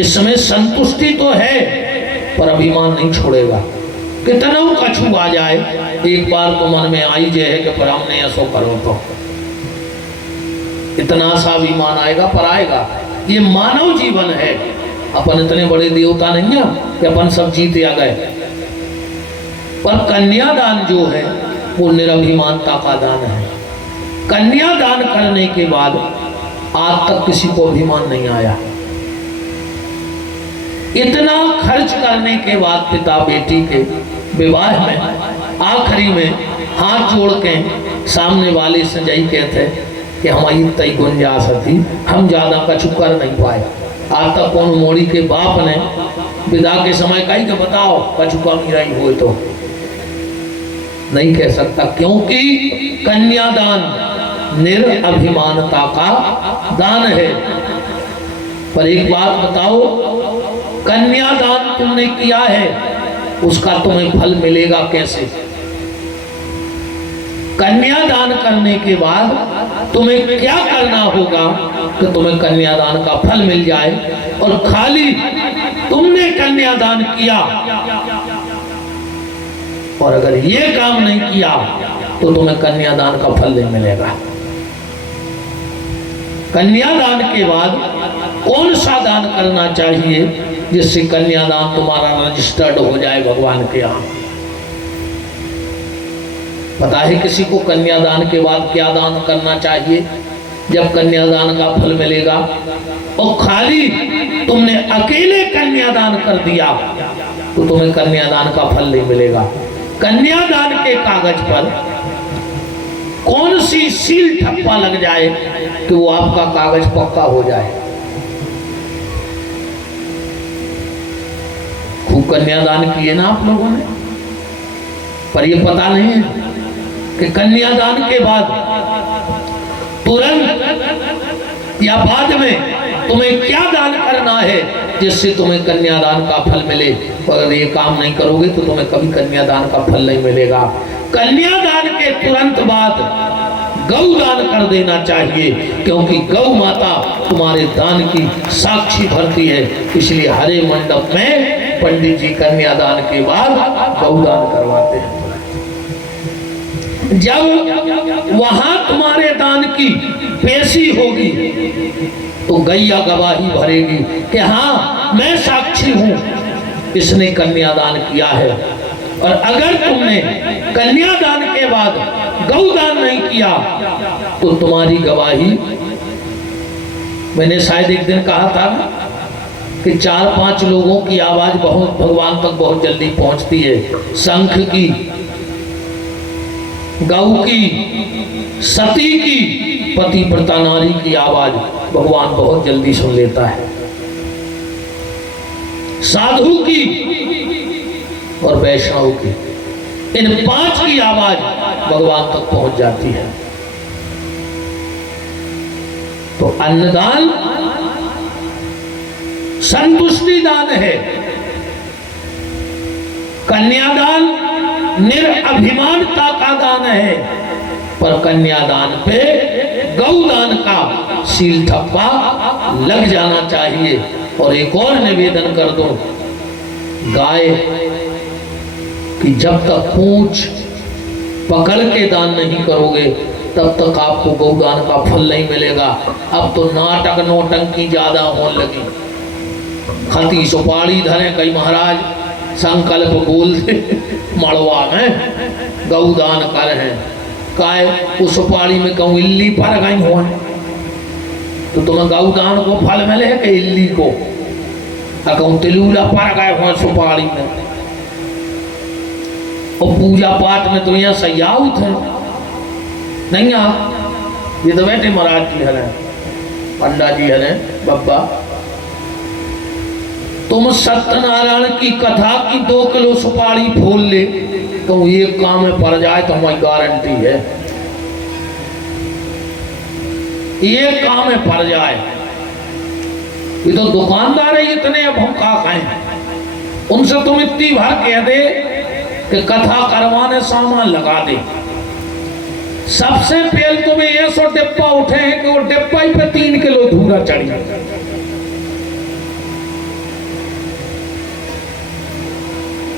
इसमें संतुष्टि तो है पर अभिमान नहीं छोड़ेगा। कितना कछु आ जाए, एक बार तो मन में आई जे है कि पर हमने ऐसो करो तो इतना सा अभिमान आएगा, पर आएगा। ये मानव जीवन है, अपन इतने बड़े देवता नहीं है कि अपन सब जीते आ गए। पर कन्यादान जो है वो निरभिमानता का दान है। कन्यादान करने के बाद आज तक किसी को अभिमान नहीं आया। इतना खर्च करने के बाद पिता बेटी के विवाह में आखिरी में हाथ जोड़ के सामने वाले से यही कहते कि हमारी तय गुंजाइश थी, हम ज्यादा कछु कर नहीं पाए। आज तक कौन मोड़ी के बाप ने विदा के समय कही कि बताओ कछु कमी रही हो तो नहीं कह सकता, क्योंकि कन्यादान निरभिमानता का दान है। पर एक बात बताओ, कन्यादान तुमने किया है उसका तुम्हें फल मिलेगा कैसे? कन्यादान करने के बाद तुम्हें क्या करना होगा कि तुम्हें कन्यादान का फल मिल जाए? और खाली तुमने कन्यादान किया और अगर ये काम नहीं किया तो तुम्हें कन्यादान का फल नहीं मिलेगा। कन्यादान के बाद कौन सा दान करना चाहिए जिससे कन्यादान तुम्हारा रजिस्टर्ड हो जाए भगवान के यहाँ? पता है किसी को कन्यादान के बाद क्या दान करना चाहिए जब कन्यादान का फल मिलेगा? और खाली तुमने अकेले कन्यादान कर दिया तो तुम्हें कन्यादान का फल नहीं मिलेगा। कन्यादान के कागज पर कौन सी सील ठप्पा लग जाए कि वो आपका कागज पक्का हो जाए? खूब कन्यादान किए ना आप लोगों ने, पर ये पता नहीं है कि कन्यादान के बाद तुरंत या बाद में तुम्हें क्या दान करना है जिससे तुम्हें कन्यादान का फल मिले। अगर ये काम नहीं करोगे तो तुम्हें कभी कन्यादान का फल नहीं मिलेगा। कन्यादान के तुरंत बाद गौ दान कर देना चाहिए, क्योंकि गौ माता तुम्हारे दान की साक्षी भरती है। इसलिए हरे मंडप में पंडित जी कन्यादान के बाद गौ दान करवाते हैं। जब वहां तुम्हारे दान की पेशी होगी तो गैया गवाही भरेगी कि हाँ मैं साक्षी हूं, इसने कन्यादान किया है। और अगर तुमने कन्यादान के बाद गौदान नहीं किया तो तुम्हारी गवाही, मैंने शायद एक दिन कहा था कि 4-5 लोगों की आवाज बहुत भगवान तक बहुत जल्दी पहुंचती है। शंख की, गौ की, सती की, पतिव्रता नारी की आवाज भगवान बहुत जल्दी सुन लेता है। साधु की और वैष्णव की, इन 5 की आवाज भगवान तक पहुंच जाती है। तो अन्नदान संतुष्टि दान है, कन्यादान निरभिमानता का दान है। पर कन्यादान पे गौदान का सील ठप्पा लग जाना चाहिए। और एक और निवेदन कर दो गाय कि जब तक पूंछ पकड़ के दान नहीं करोगे तब तक आपको गौदान का फल नहीं मिलेगा। अब तो नाटक नौटंकी ज्यादा होने लगी। खती सुपारी धरे कई महाराज संकल्प बोल दे मड़वा में गौदान कर हैं काय उस सुपारी में कहूँ इल्ली पर गई हो तो तुम्हें गौदान को फल मिले कि इल्ली को कहूँ तिलूला पर गए हो सुपारी में। और पूजा पाठ में तो यहाँ सयाउत है नहीं आप ये तो बैठे महाराज जी हरे पंडा जी हरे बब्बा तुम सत्यनारायण की कथा की 2 किलो सुपारी फूल ले तो एक काम में पड़ जाए तो हमारी गारंटी है ये काम में पड़ जाए। ये तो दुकानदार है इतने अब हम कहा खाएं उनसे तुम इतनी भर कह दे कि कथा करवाने सामान लगा दे। सबसे पहले तुम्हें ये सो डिब्बा उठे हैं कि वो डिब्बा ही पे 3 किलो धूरा चढ़ी।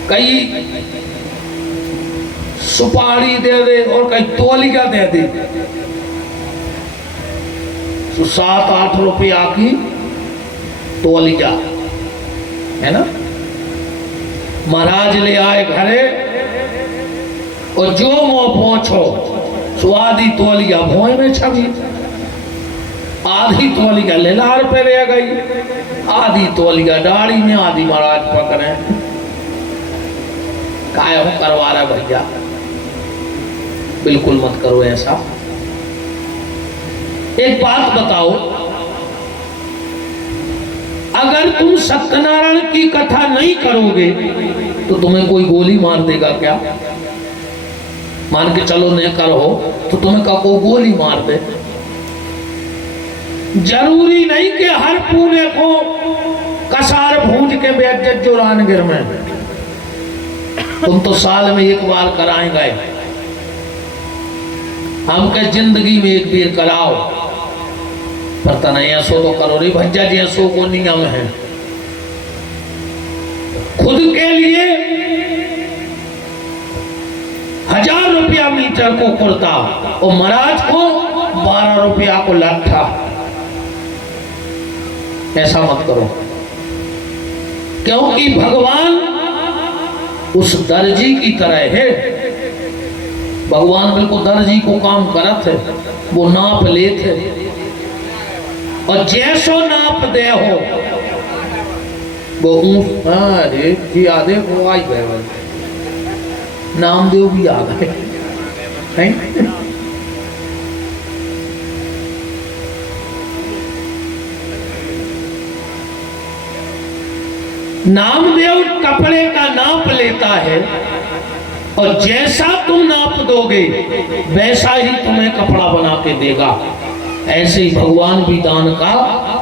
कई सुपारी दे दे और कई तौलिया दे दे तो 7-8 रुपया की तौलिया है ना। महाराज ले आए घरे और जो मुंह पहुंचो स्वादी तौलिया भोई में छवि आधी तौलिया लेलार पे रह गई आधी तौलिया दाढ़ी में आधी महाराज पकड़े काय हो करवा रहा भैया बिल्कुल मत करो ऐसा। एक बात बताओ अगर तुम सत्यनारायण की कथा नहीं करोगे तो तुम्हें कोई गोली मार देगा क्या? मान के चलो नहीं करो तो तुम्हें का को गोली मार दे। जरूरी नहीं कि हर पूरे को कसार भूंज के बेइज्जत जो रानगिर में तुम तो साल में एक बार कराएंगे हम के जिंदगी में एक बार कराओ पता नहीं ऐसो तो करो रे भज्जा जी ऐसो को नियम है। खुद के लिए 1000 रुपया मीटर को कुर्ता और महाराज को 12 रुपया को लट्ठा। ऐसा मत करो क्योंकि भगवान उस दर्जी की तरह है। भगवान बिल्कुल दर्जी को काम करत है वो नाप लेते और जैसो नाप दे हो वो अरे जी आधे वो आई गए नामदेव भी आ गए। नामदेव कपड़े का नाप लेता है और जैसा तुम नाप दोगे वैसा ही तुम्हें कपड़ा बना के देगा। ऐसे ही भगवान भी दान का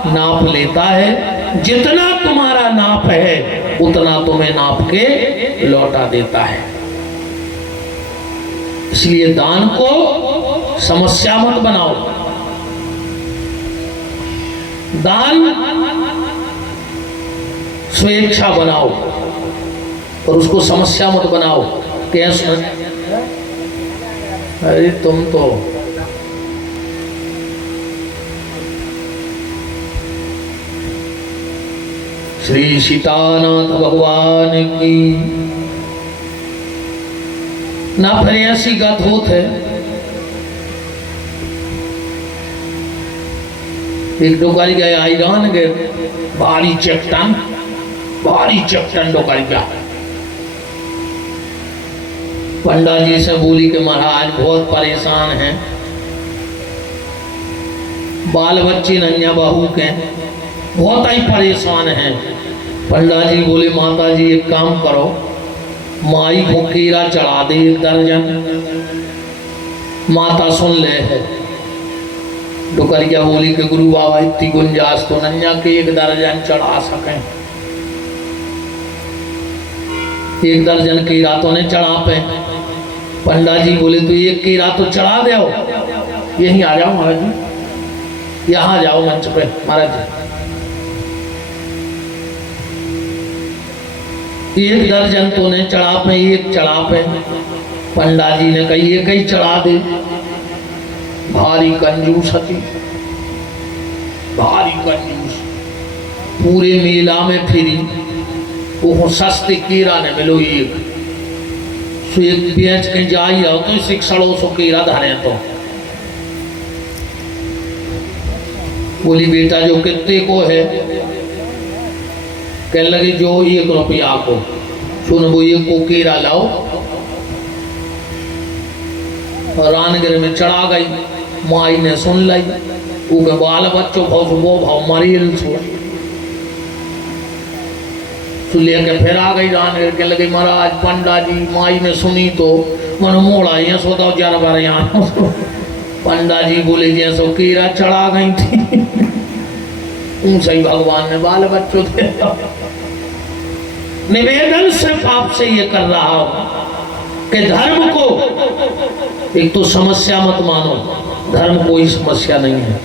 नाप लेता है। जितना तुम्हारा नाप है उतना तुम्हें नाप के लौटा देता है। इसलिए दान को समस्या मत बनाओ। दान स्वेच्छा बनाओ और उसको समस्या मत बनाओ। कैसे? अरे तुम तो श्री सीतानाथ भगवान की ना फिर ऐसी गत होत है। एक डोकारी गए आईरान गए भारी चट्टान डोकारी गया। पंडा जी से बोली कि महाराज बहुत परेशान हैं, बाल बच्चे नन्या बहू के बहुत ही परेशान हैं। पंडा जी बोले माता जी एक काम करो माई को कीड़ा चढ़ा दे 1 दर्जन। माता सुन ले है। डुकरिया बोली कि गुरु बाबा इतनी गुंजाइश तो नन्या के 1 दर्जन चढ़ा सकें। 1 दर्जन कीड़ा तो नहीं चढ़ा पे। पंडा जी बोले तो 1 कीड़ा तो चढ़ा दो। यहीं आ जाओ महाराज जी, यहाँ जाओ मंच पे महाराज जी। एक दर्जन तो ने चढ़ा पे, एक चढ़ा पे। पंडा जी ने कही एक ही चढ़ा दे। भारी कंजूस थी, भारी कंजूस। पूरे मेला में फिरी, वो सस्ते केरा ने मिलो एक। सो एक बेच के जाई आओ तो 600 केरा धरे तो बोली बेटा जो कितने को है? कहने लगी जो 1 रुपया को। सुन वो 1 को केरा लाओ। और रानगिर में चढ़ा गई। माई ने सुन लाई। वो के बाल बच्चों वो भाव मरील सो लेके फिर आ गई रानगिर के लगे महाराज पंडा जी। माई ने सुनी तो मन मोड़ा ये सोता 11 बार यहाँ। पंडा जी बोले जैसो केरा चढ़ा गई थी। उनसे ही भगवान ने बाल बच्चों दे। निवेदन सिर्फ आपसे ये कर रहा हूं कि धर्म को एक तो समस्या मत मानो। धर्म कोई समस्या नहीं है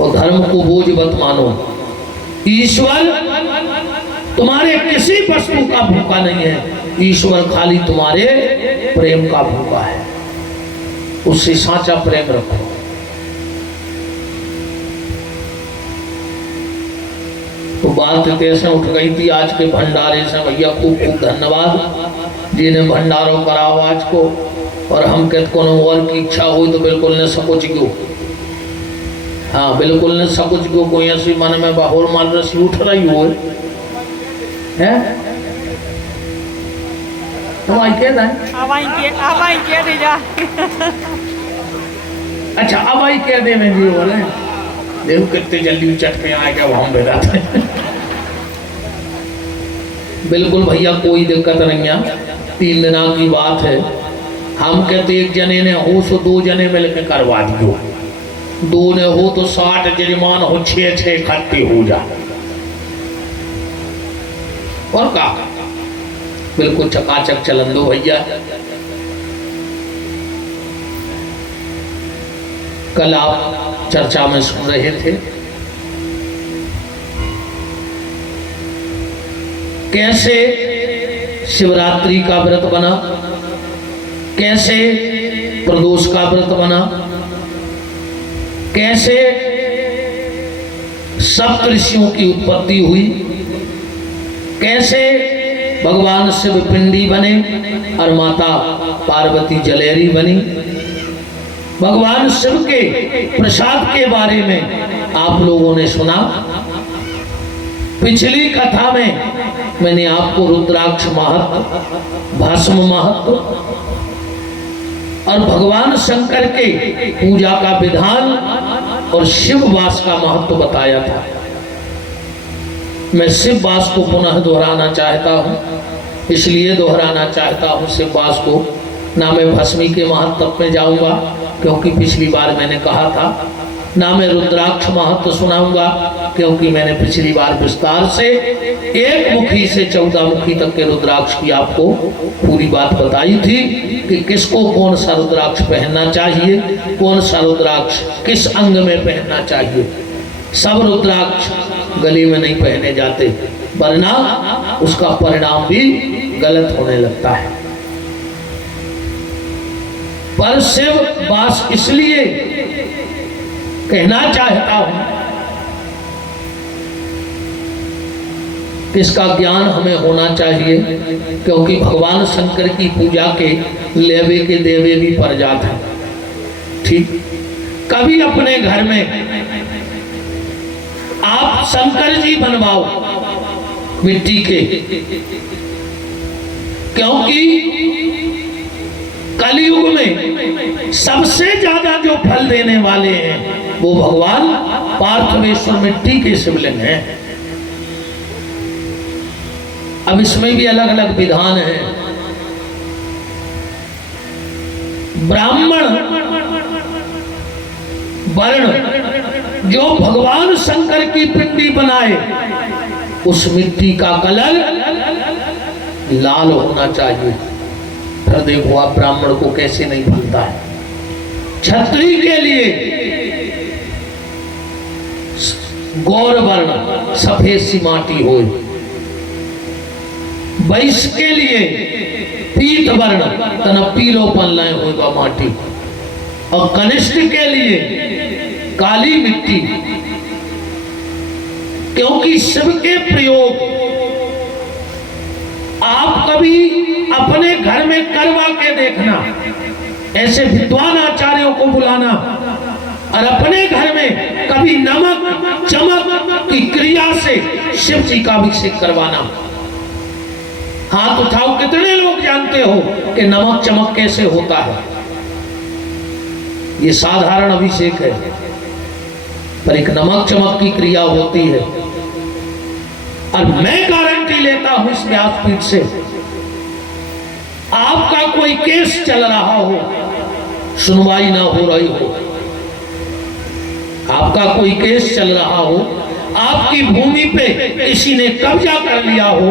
और धर्म को बोझ मत मानो। ईश्वर तुम्हारे किसी वस्तु का भूखा नहीं है। ईश्वर खाली तुम्हारे प्रेम का भूखा है। उससे साचा प्रेम रखो। तो बात कैसे उठ गई थी आज के भंडारे से। भैया खूब खूब धन्यवाद जिन्हें भंडारों कराओ आज को। और हम कहते को और की इच्छा हुई तो बिल्कुल ने सकुच क्यों। हाँ बिल्कुल ने सकुच क्यों। कोई ऐसी मन में बाहुर माल रसी उठ रही हो है। तो आई कह दे जा। अच्छा अब आई कह दे में जी बोले देखो कितने जल्दी चट पे आएगा वो हम बेटा। बिल्कुल भैया कोई दिक्कत नहीं है। 3 दिना की बात है। हम कहते एक जने ने हो सो 2 जने मिलकर करवा दियो। 2 ने हो तो 60 जजमान हो 6 इकट्ठे हो जा। और का बिल्कुल चकाचक चलन दो भैया। कल आप चर्चा में सुन रहे थे कैसे शिवरात्रि का व्रत बना, कैसे प्रदोष का व्रत बना, कैसे सप्तऋषियों की उत्पत्ति हुई, कैसे भगवान शिव पिंडी बने और माता पार्वती जलेरी बनी। भगवान शिव के प्रसाद के बारे में आप लोगों ने सुना। पिछली कथा में मैंने आपको रुद्राक्ष महत्व, भस्म महत्व और भगवान शंकर के पूजा का विधान और शिव वास का महत्व बताया था। मैं शिव वास को पुनः दोहराना चाहता हूँ, इसलिए दोहराना चाहता हूँ शिव वास को। ना मैं भस्मी के महत्व में जाऊंगा क्योंकि पिछली बार मैंने कहा था, ना मैं रुद्राक्ष महत्व सुनाऊंगा क्योंकि मैंने पिछली बार विस्तार से 1 मुखी से 14 मुखी तक के रुद्राक्ष की आपको पूरी बात बताई थी कि किसको कौन सा रुद्राक्ष पहनना चाहिए, कौन सा रुद्राक्ष किस अंग में पहनना चाहिए। सब रुद्राक्ष गले में नहीं पहने जाते वरना उसका परिणाम भी गलत होने लगता है। पर शिव वास इसलिए कहना चाहता हूं कि इसका ज्ञान हमें होना चाहिए क्योंकि भगवान शंकर की पूजा के लेवे के देवे भी पर जाते हैं। ठीक, कभी अपने घर में आप शंकर जी बनवाओ मिट्टी के, क्योंकि कलयुग में सबसे ज्यादा जो फल देने वाले हैं वो भगवान पार्थवेश्वर मिट्टी के शिवलिंग हैं। अब इसमें भी अलग अलग विधान है। ब्राह्मण वर्ण जो भगवान शंकर की पिंडी बनाए उस मिट्टी का कलर लाल होना चाहिए। फिर देखो आप ब्राह्मण को कैसे नहीं भूलता है। क्षत्रिय के लिए गौर वर्ण सफेद सी माटी हो, 22 के लिए पीत वर्ण तना पीलोपन लाए होगा माटी, और कनिष्ठ के लिए काली मिट्टी, क्योंकि शिव के प्रयोग आप कभी अपने घर में करवा के देखना, ऐसे विद्वान आचार्यों को बुलाना और अपने घर में कभी नमक चमक की क्रिया से शिव जी का अभिषेक करवाना। हाथ उठाओ, कितने लोग जानते हो कि नमक चमक कैसे होता है? ये साधारण अभिषेक है, पर एक नमक चमक की क्रिया होती है। और मैं गारंटी लेता हूं इस व्यासपीठ से, आपका कोई केस चल रहा हो, सुनवाई ना हो रही हो, आपका कोई केस चल रहा हो, आपकी भूमि पे किसी ने कब्जा कर लिया हो,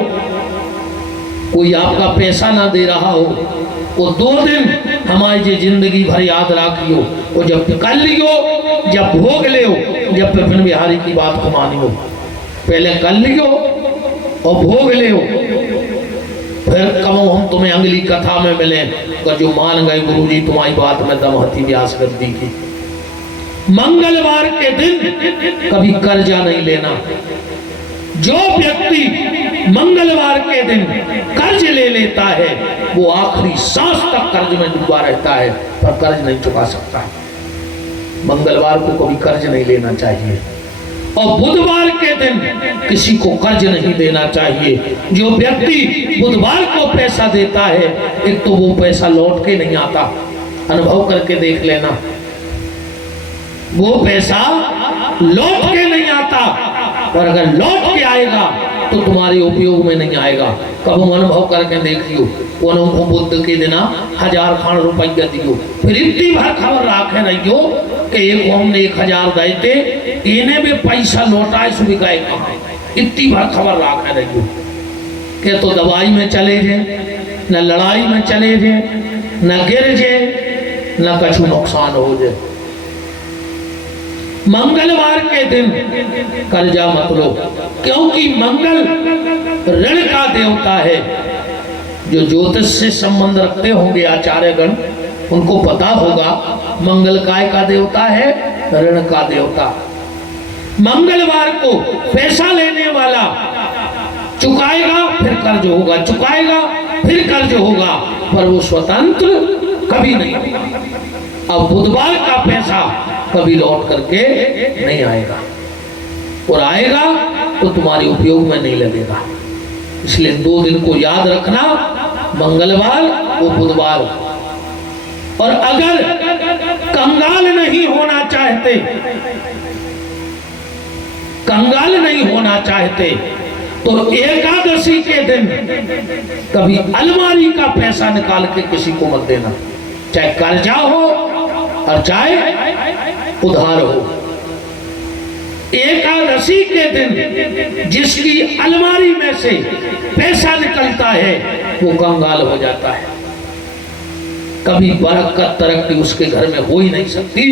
कोई आपका पैसा ना दे रहा हो, वो 2 दिन हमारी जो जिंदगी भर याद रखियो, वो जब कर लियो, जब भोग लियो, जब विपिन बिहारी की बात को मानियो, पहले कर लियो और भोग लियो, फिर कहो हम तुम्हें अगली कथा में मिले, तो जो मान गए गुरु जी तुम्हारी बात में दमहती व्यास गद्दी की। मंगलवार के दिन कभी कर्जा नहीं लेना। जो व्यक्ति मंगलवार के दिन कर्ज ले लेता है वो आखिरी सांस तक कर्ज में डूबा रहता है, पर कर्ज नहीं चुका सकता। मंगलवार को कभी कर्ज नहीं लेना चाहिए, और बुधवार के दिन किसी को कर्ज नहीं देना चाहिए। जो व्यक्ति बुधवार को पैसा देता है, एक तो वो पैसा लौट के नहीं आता, अनुभव करके देख लेना, वो पैसा लौट के नहीं आता, और अगर लौट के आएगा तो तुम्हारे उपयोग में नहीं आएगा। कब अनुभव करके देखियो, वो बुद्ध के दिन 1000 खान रुपया दियो, फिर इतनी भर खबर राखे रहियो कि एक हमने 1000 देते, इन्हें भी पैसा लौटाए सुविधाए कहाँ, इतनी भर खबर राखे रहियो के तो दवाई में चले जाए, न लड़ाई में चले जाए, न गिर जाए, न कछु नुकसान हो जाए। मंगलवार के दिन कर्जा मत लो, क्योंकि मंगल ऋण का देवता है। जो ज्योतिष से संबंध रखते होंगे आचार्यगण, उनको पता होगा मंगल काय का देवता है, ऋण का देवता। मंगलवार को पैसा लेने वाला चुकाएगा फिर कर्ज होगा, चुकाएगा फिर कर्ज होगा, पर वो स्वतंत्र कभी नहीं। अब बुधवार का पैसा कभी लौट करके नहीं आएगा, और आएगा तो तुम्हारे उपयोग में नहीं लगेगा। इसलिए 2 दिन को याद रखना, मंगलवार वो बुधवार। और अगर कंगाल नहीं होना चाहते, कंगाल नहीं होना चाहते, तो एकादशी के दिन कभी अलमारी का पैसा निकाल के किसी को मत देना, चाहे कर्जा हो और चाहे उधार हो। एकादशी के दिन जिसकी अलमारी में से पैसा निकलता है वो कंगाल हो जाता है। कभी बरकत तरक्की उसके घर में हो ही नहीं सकती।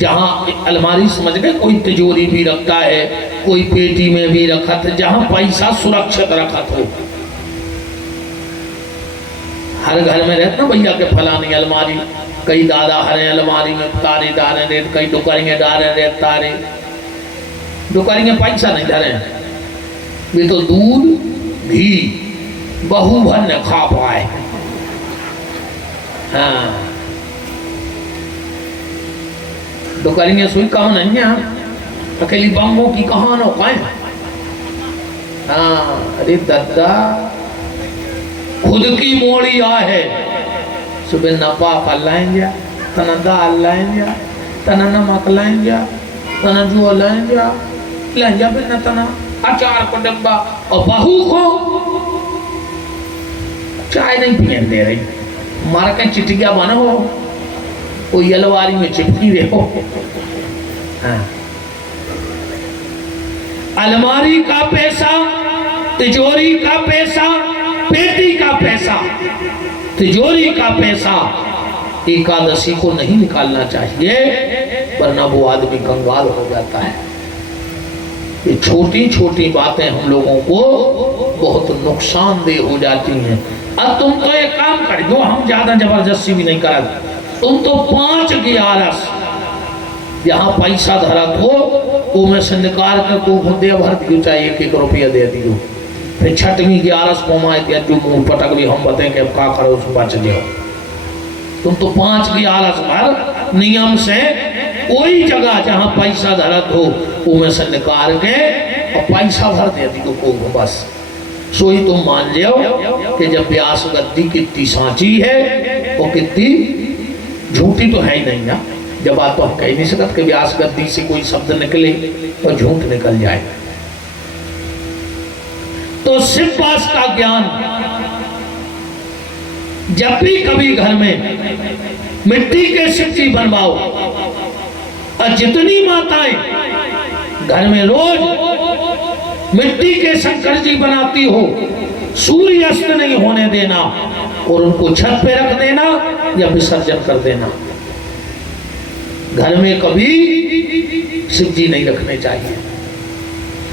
जहां अलमारी समझ गए, कोई तिजोरी भी रखता है, कोई पेटी में भी रखा था, जहां पैसा सुरक्षित रखा हो। हर घर में रहता भैया के फलानी अलमारी, कई दादा हरे अलमारी में तारे डाले रहे, कई डुकरियाँ डाले रहे तारे। डुकरियाँ पैसा नहीं धरे, वे तो दूध घी बहु भर न खा पाए। हाँ, डुकरियाँ सुई कहाँ नहीं है, अकेली बम्बों की कहानो कहें। हाँ, अरे दद्दा खुद की मोड़ी आ है, सुबह नपा कर लाएंगे, तना दाल लाएंगे, तना नमक लाएंगे, तना जुआ लाएंगे, बिना तना अचार को डब्बा, और बहू को चाय नहीं पीने दे रही, मार के चिटिया बना हो, वो अलमारी में चिपकी रहे हो। हाँ। अलमारी का पैसा, तिजोरी का पैसा, पेटी का पैसा, तिजोरी का पैसा एकादशी को नहीं निकालना चाहिए, वरना वो आदमी कंगाल हो जाता है। ये छोटी छोटी बातें हम लोगों को बहुत नुकसानदेह हो जाती हैं। अब तुम तो एक काम कर दो, हम ज्यादा जबरदस्ती भी नहीं कर, तुम तो 5 गियारस यहाँ पैसा धरत हो वो में से निकाल कर को दे भर दियो, चाहे 1-1 रुपया दे दियो, फिर 6वीं गियारस पमाए दिया जो मुंह पटक ली, हम बताएं कि का करो उसको बच जाओ। तुम तो 5 गियारस भर नियम से कोई जगह जहाँ पैसा धरत हो वो में से निकाल के और पैसा भर दे दियो को, बस सोई तुम मान जाओ कि जब व्यास गद्दी कितनी सांची है और कितनी झूठी तो है ही नहीं ना। जब बात तो हम कह नहीं सकते कि व्यास गद्दी से कोई शब्द निकले और झूठ निकल जाए। तो शिव पास का ज्ञान जब भी कभी घर में मिट्टी के शिव जी बनवाओ, और जितनी माताएं घर में रोज मिट्टी के शंकर जी बनाती हो, सूर्य अस्त नहीं होने देना और उनको छत पे रख देना या विसर्जन कर देना। घर में कभी शिव जी नहीं रखने चाहिए।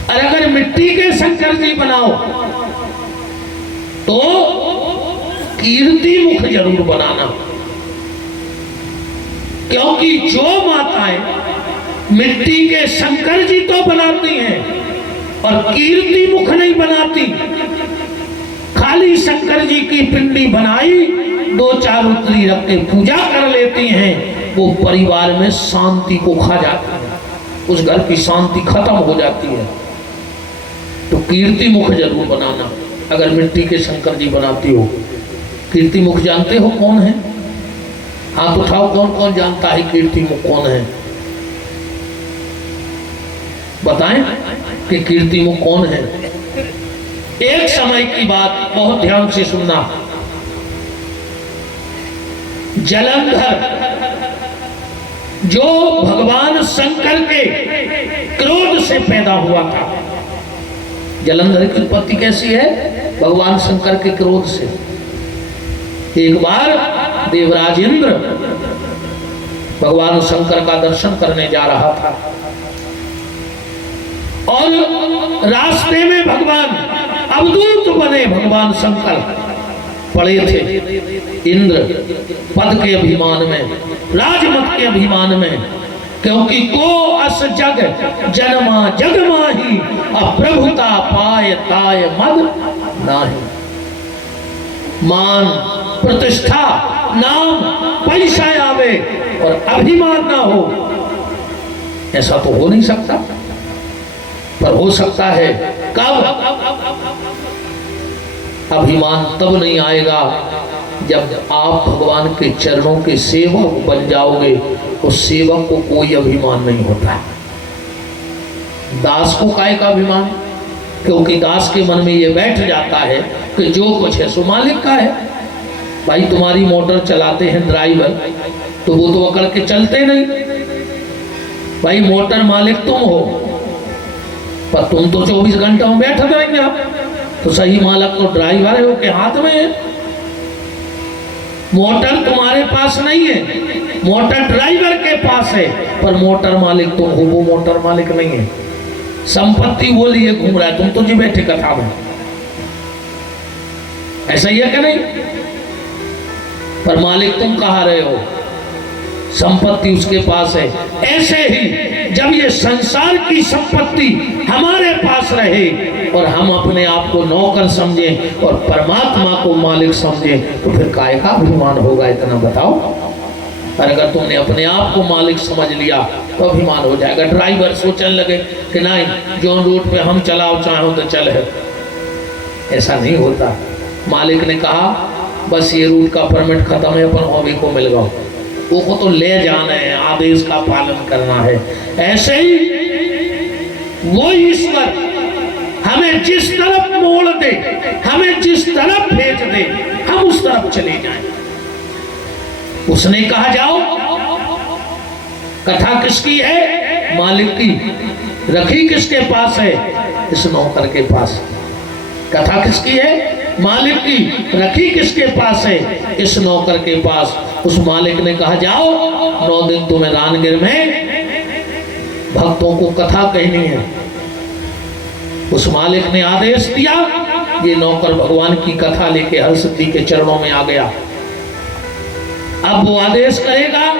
और अगर मिट्टी के शंकर जी बनाओ तो कीर्ति मुख जरूर बनाना, क्योंकि जो माताएं मिट्टी के शंकर जी तो बनाती हैं और कीर्ति मुख नहीं बनाती, खाली शंकर जी की पिंडी बनाई 2-4 उतरी रख के पूजा कर लेती हैं, वो परिवार में शांति को खा जाती है, उस घर की शांति खत्म हो जाती है। तो कीर्ति मुख जरूर बनाना अगर मिट्टी के शंकर जी बनाती हो। कीर्ति मुख जानते हो कौन है? हाथ उठाओ, कौन कौन जानता है कीर्ति मुख कौन है? बताएं कि कीर्ति मुख कौन है। एक समय की बात, बहुत ध्यान से सुनना। जलंधर जो भगवान शंकर के क्रोध से पैदा हुआ था, जलंधर की उत्पत्ति कैसी है? भगवान शंकर के क्रोध से। एक बार देवराज इंद्र भगवान शंकर का दर्शन करने जा रहा था और रास्ते में भगवान अवधूत बने भगवान शंकर पड़े थे। इंद्र पद के अभिमान में, राजमत के अभिमान में, क्योंकि को अस जग जन्मा जग माही, अप्रभुता पाए ताय मद नाही। मान, प्रतिष्ठा, नाम, पैसा आवे और अभिमान ना हो, ऐसा तो हो नहीं सकता। पर हो सकता है कब? अभिमान तब नहीं आएगा जब आप भगवान के चरणों के सेवक बन जाओगे। उस सेवक को कोई अभिमान नहीं होता। दास को काय का अभिमान? क्योंकि दास के मन में ये बैठ जाता है कि जो कुछ है सो मालिक का है। भाई तुम्हारी मोटर चलाते हैं ड्राइवर, तो वो तो अकड़ के चलते नहीं। भाई मोटर मालिक तुम हो, पर तुम तो 24 घंटा में बैठे रहेंगे। आप तो सही मालिक तो ड्राइवर है, के हाथ में है। मोटर तुम्हारे पास नहीं है, मोटर ड्राइवर के पास है, पर मोटर मालिक तुम हो, वो मोटर मालिक नहीं है। संपत्ति वो लिए घूम रहा है, तुम तो जी बैठे कथा में। ऐसा ही है कि नहीं? पर मालिक तुम कहाँ रहे हो, संपत्ति उसके पास है। ऐसे ही जब ये संसार की संपत्ति हमारे पास रहे और हम अपने आप को नौकर समझें और परमात्मा को मालिक समझें, तो फिर काय का अभिमान होगा? इतना बताओ। और अगर तुमने अपने आप को मालिक समझ लिया तो अभिमान हो जाएगा। ड्राइवर सोचने लगे कि नहीं, जो रूट पे हम चलाओ चाहो तो चल है, ऐसा नहीं होता। मालिक ने कहा बस ये रूट का परमिट खत्म है, अपन हॉबी को मिल गया, वो को तो ले जाना है, आदेश का पालन करना है। ऐसे ही वो ईश्वर हमें जिस तरफ मोड़ दे, हमें जिस तरफ भेज दे, हम उस तरफ चले जाएं। उसने कहा जाओ, कथा किसकी है? मालिक की। रखी किसके पास है? इस नौकर के पास। कथा किसकी है? मालिक की। रखी किसके पास है? इस नौकर के पास। उस मालिक ने कहा जाओ, 9 दिन तुम्हें रानगिर में भक्तों को कथा कहनी है। उस मालिक ने आदेश दिया, ये नौकर भगवान की कथा लेके हर सिद्धि के चरणों में आ गया। अब वो आदेश करेगा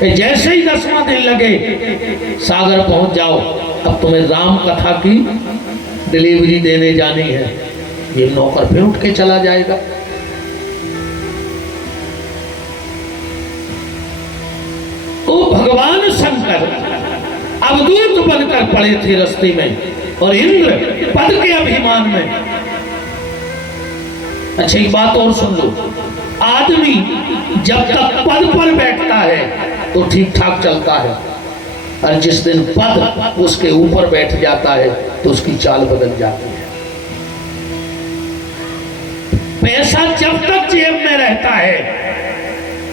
कि जैसे ही 10वां दिन लगे सागर पहुंच जाओ, अब तुम्हें राम कथा की डिलीवरी देने जानी है। ये नौकर फिर उठ के चला जाएगा। तो भगवान शंकर अवधूत बनकर पड़े थे रास्ते में और इंद्र पद के अभिमान में। अच्छा एक बात और सुन लो, आदमी जब तक पद पर बैठता है तो ठीक ठाक चलता है, और जिस दिन पद उसके ऊपर बैठ जाता है तो उसकी चाल बदल जाती है। पैसा जब तक जेब में रहता है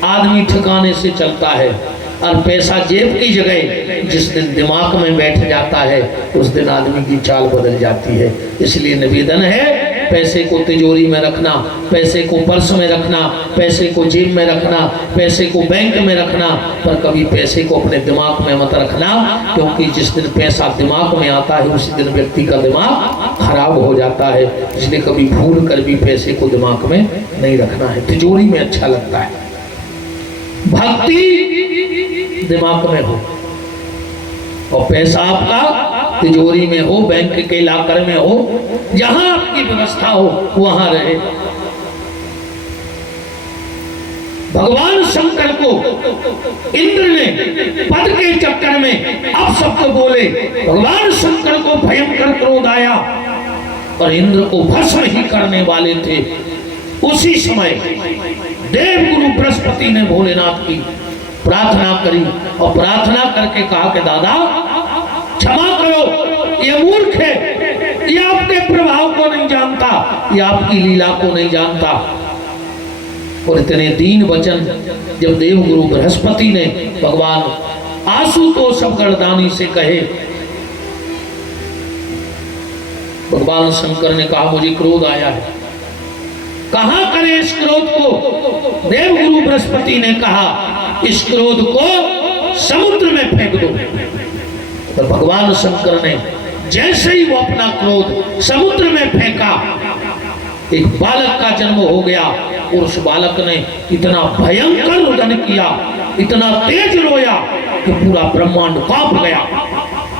आदमी ठिकाने से चलता है, और पैसा जेब की जगह जिस दिन दिमाग में बैठ जाता है उस दिन आदमी की चाल बदल जाती है। इसलिए निवेदन है, पैसे को तिजोरी में रखना, पैसे को पर्स में रखना, पैसे को जेब में रखना, पैसे को बैंक में रखना, पर कभी पैसे को अपने दिमाग में मत रखना, क्योंकि जिस दिन पैसा दिमाग में आता है उसी दिन व्यक्ति का दिमाग खराब हो जाता है। इसलिए कभी भूल कर भी पैसे को दिमाग में नहीं रखना है। तिजोरी में अच्छा लगता है, भक्ति दिमाग में हो, और पैसा आपका तिजोरी में हो, बैंक के लॉकर में हो, जहां आपकी व्यवस्था हो वहां रहे। भगवान शंकर को इंद्र ने पद के चक्कर में अब शब्द बोले, भगवान शंकर को भयंकर क्रोध आया और इंद्र को भस्म ही करने वाले थे। उसी समय देवगुरु बृहस्पति ने भोलेनाथ की प्रार्थना करी और प्रार्थना करके कहा कि दादा क्षमा करो, ये मूर्ख है, ये आपके प्रभाव को नहीं जानता, ये आपकी लीला को नहीं जानता। और इतने दीन वचन जब देवगुरु बृहस्पति ने भगवान आशुतोष गणदानी से कहे, भगवान शंकर ने कहा मुझे क्रोध आया है। कहां करे इस क्रोध को? देवगुरु बृहस्पति ने कहा इस क्रोध को समुद्र में फेंक दो। तो भगवान शंकर ने जैसे ही वो अपना क्रोध समुद्र में फेंका, एक बालक का जन्म हो गया और उस बालक ने इतना भयंकर रुदन किया, इतना तेज रोया कि पूरा ब्रह्मांड कांप गया।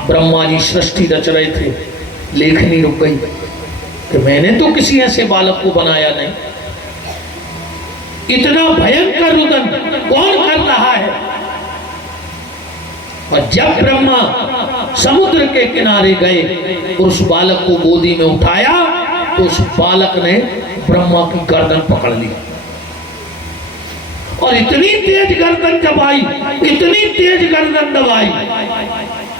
ब्रह्मा जी सृष्टि रच रहे थे, लेखनी रुक गई कि मैंने तो किसी ऐसे बालक को बनाया नहीं। इतना भयंकर रुदन कौन कर रहा है? और जब ब्रह्मा समुद्र के किनारे गए और उस बालक को गोदी में उठाया तो उस बालक ने ब्रह्मा की गर्दन पकड़ ली, और इतनी तेज गर्दन दबाई, इतनी तेज गर्दन दबाई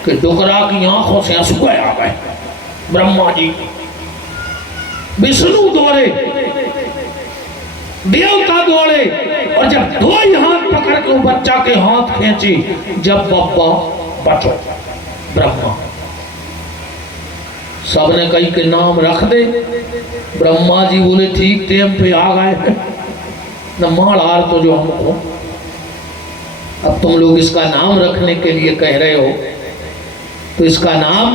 कि डुकरा की आंखों से आंसू आ गए। ब्रह्मा जी, विष्णु दौड़े, देवता दौड़े, और जब दो ही हाथ पकड़ के बच्चा के हाथ खींचे, जब बप्पा बचो ब्रह्मा, सबने कही के नाम रख दे। ब्रह्मा जी बोले ठीक टाइम पे आ गए न, मार हार तो जो हमको, अब तुम लोग इसका नाम रखने के लिए कह रहे हो तो इसका नाम,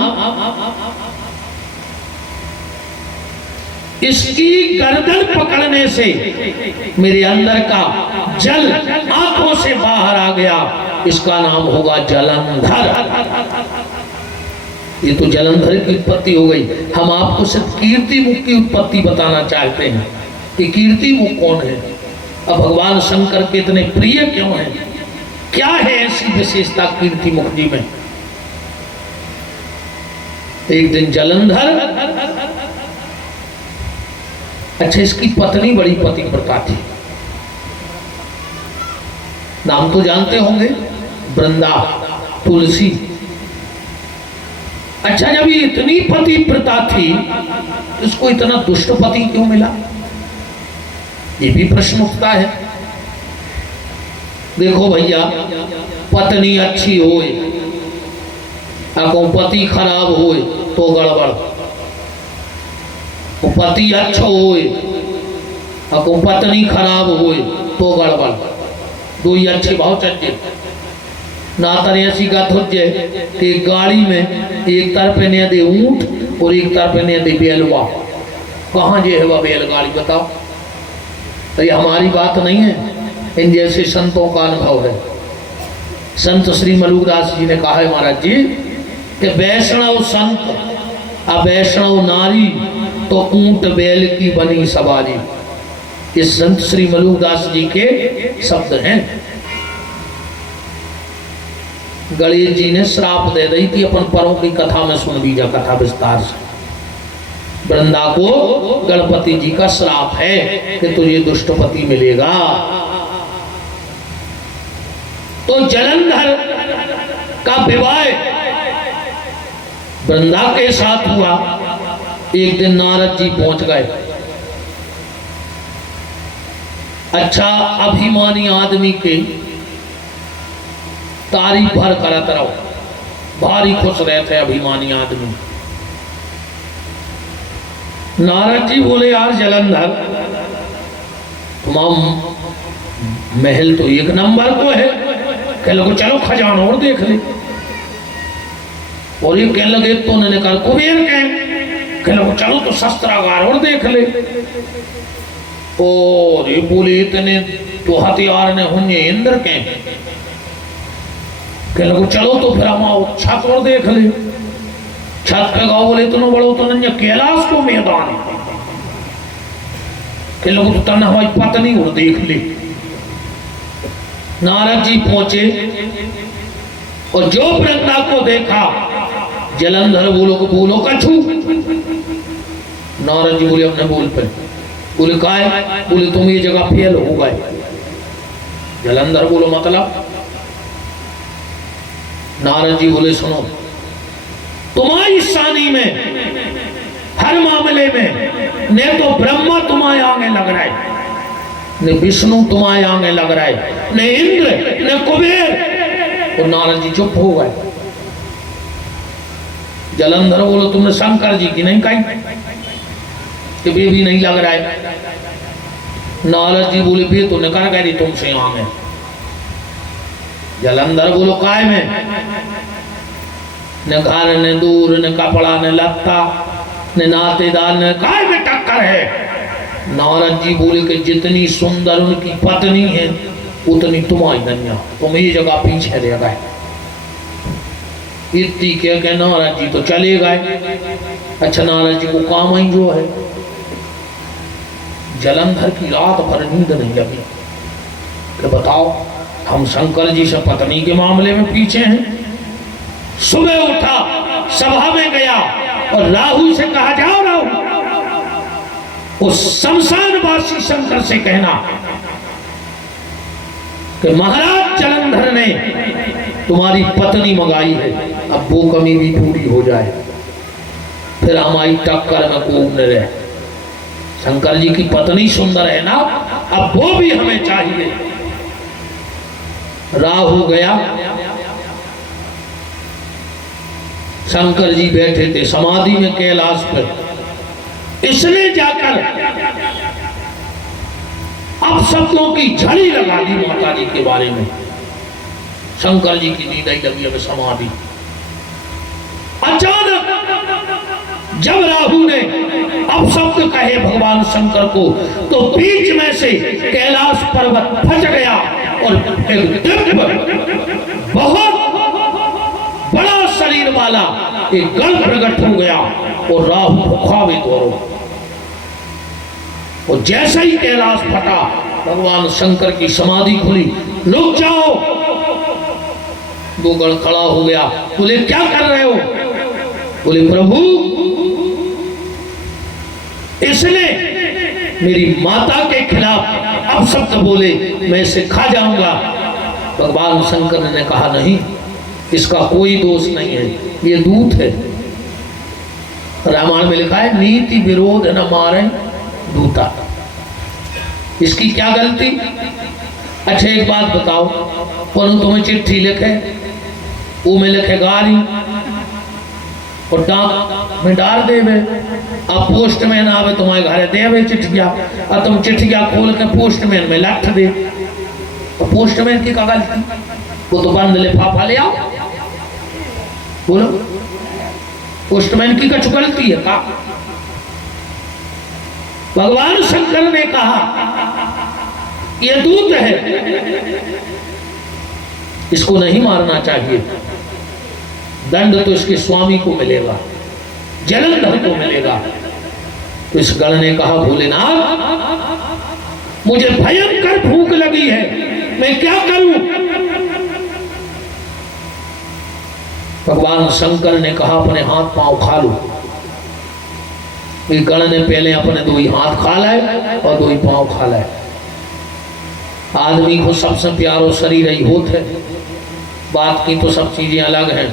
इसकी गर्दन पकड़ने से मेरे अंदर का जल आंखों से बाहर आ गया, इसका नाम होगा जलंधर। ये तो जलंधर की उत्पत्ति हो गई। हम आपको सिर्फ कीर्ति मुख की उत्पत्ति बताना चाहते हैं कि कीर्ति मुख कौन है, अब भगवान शंकर के इतने प्रिय क्यों हैं, क्या है ऐसी विशेषता कीर्ति मुख जी में। एक दिन जलंधर, अच्छा इसकी पत्नी बड़ी पतिव्रता थी, नाम तो जानते होंगे, वृंदा, तुलसी। अच्छा जब ये इतनी पतिव्रता थी, इसको इतना दुष्ट पति क्यों मिला? ये भी प्रश्न उठता है। देखो भैया, पत्नी अच्छी होए, पति खराब होए तो गड़बड़, पति अच्छा होए पत्नी खराब होए तो गड़बड़, दो ही अच्छे भाव चाहिए। ना तने ऐसी बात हो जाए कि गाड़ी में एक तरफ ने दे ऊंट और एक तरफ ने दे बैलवा, कहाँ जे है वह बैलगाड़ी बताओ। तो ये हमारी बात नहीं है, इन जैसे संतों का अनुभव है। संत श्री मलुकदास जी ने कहा है महाराज जी कि वैष्णव संत आ वैष्णव नारी तो ऊंट बैल की बनी सवारी। ये संत श्री मलुकदास जी के शब्द हैं। गणेश जी ने श्राप दे दी थी अपन परों की कथा में सुन लीजिए कथा विस्तार से। वृंदा को गणपति जी का श्राप है कि तुझे दुष्टपति मिलेगा। तो जलंधर का विवाह वृंदा के साथ हुआ। एक दिन नारद जी पहुंच गए। अच्छा अभिमानी आदमी के तारीफ भर करत रहो, भारी खुश रहते अभिमानी आदमी। नारद जी बोले यार जलंधर तुम्हारा महल तो एक नंबर को है, कह लगे चलो खजाना और देख ले। और ये कह लगे तो उन्होंने कहा कुबेर कह लगे चलो तो शस्त्रागार और देख ले। और ये बोले इतने तो हथियार ने होंगे इंद्र के, कह लगे चलो तो फिर हम छत और देख ले। छत पे गाँव बोले इतना बड़ो तो नहीं कैलाश को मैदान, कह लगे तो तना हमारी पत्नी और देख ले। नारद जी पहुंचे और जो वृंदा को देखा जलंधर बोलो कछु। नारद जी बोले अपने बोल पे, बोले का है? बोले तुम ये जगह फेल हो गए। जलंधर बोलो मतलब? नारद जी बोले सुनो, तुम्हारी शानी में हर मामले में ने तो ब्रह्मा तुम्हारे आगे लग रहा है, ने विष्णु तुम्हारे आगे लग रहा है, ने इंद्र ने कुबेर। और नारद जी चुप हो गए। जलंधर बोलो तुमने शंकर जी की नहीं कही कि वे भी नहीं लग रहा है। नारद जी बोले वे तो निकल गए तुमसे आगे। जलंधर बोलो काय में? न घर न दूर न कपड़ा न लत्ता न नातेदार न काय में टक्कर है। नारद जी बोले कि जितनी सुंदर उनकी पत्नी है उतनी तुम्हारी दुनिया, तुम ये जगह पीछे रह गए। इतनी के नारद जी तो चले गए। अच्छा नारद जी को काम ही जो है। जलंधर की रात भर नींद नहीं लगी कि बताओ हम शंकर जी से पत्नी के मामले में पीछे हैं। सुबह उठा, सभा में गया और राहु से कहा जाओ राहु उस शमशानवासी शंकर से कहना कि महाराज जलंधर ने तुम्हारी पत्नी मंगाई है, अब वो कमी भी पूरी हो जाए, फिर हमारी टक्कर में कोई न रहे। शंकर जी की पत्नी सुंदर है ना, अब वो भी हमें चाहिए। राहु गया, शंकर जी बैठे थे समाधि में कैलाश पर। इसने जाकर अब शब्दों की झड़ी लगा दी माता जी के बारे में। शंकर जी की नींद ही लगी अब समाधि। अचानक जब राहु ने अब शब्द कहे भगवान शंकर को, तो बीच में से कैलाश पर्वत फट गया और एक दिव्य बहुत बड़ा शरीर वाला एक गण प्रकट हो गया और राहु भुखावित हो। और जैसे ही कैलाश फटा भगवान शंकर की समाधि खुली। रुक जाओ। वो गण खड़ा हो गया। बोले क्या कर रहे हो? बोले प्रभु इसने मेरी माता के खिलाफ अब शब्द बोले, मैं इसे खा जाऊंगा। भगवान शंकर ने कहा नहीं, इसका कोई दोष नहीं है, ये दूत है। रामायण में लिखा है नीति विरोध न मारे दूता। इसकी क्या गलती? अच्छा एक बात बताओ, कौन तुम्हें चिट्ठी लिखे, वो में लिखे गाड़ी और डाक में डाल देवे। अब पोस्टमैन आवे तुम्हारे घर देवे चिट्ठिया और तुम चिट्ठिया खोल के पोस्टमैन में लट दे। तो पोस्टमैन की क्या गलती? वो तो बंद लिफाफा ले आओ। बोलो पोस्टमैन की कछु गलती है का? भगवान शंकर ने कहा यह दूत है, इसको नहीं मारना चाहिए, दंड तो इसके स्वामी को मिलेगा, जलंधर को मिलेगा। तो इस गण ने कहा भोलेनाथ मुझे भयंकर भूख लगी है, मैं क्या करूं? भगवान शंकर ने कहा अपने हाथ पांव खा लो। गण ने पहले अपने दो ही हाथ खा लाए और दो ही पांव खा लाए। आदमी को सबसे प्यारो शरीर ही होता है, बात की तो सब चीजें अलग हैं।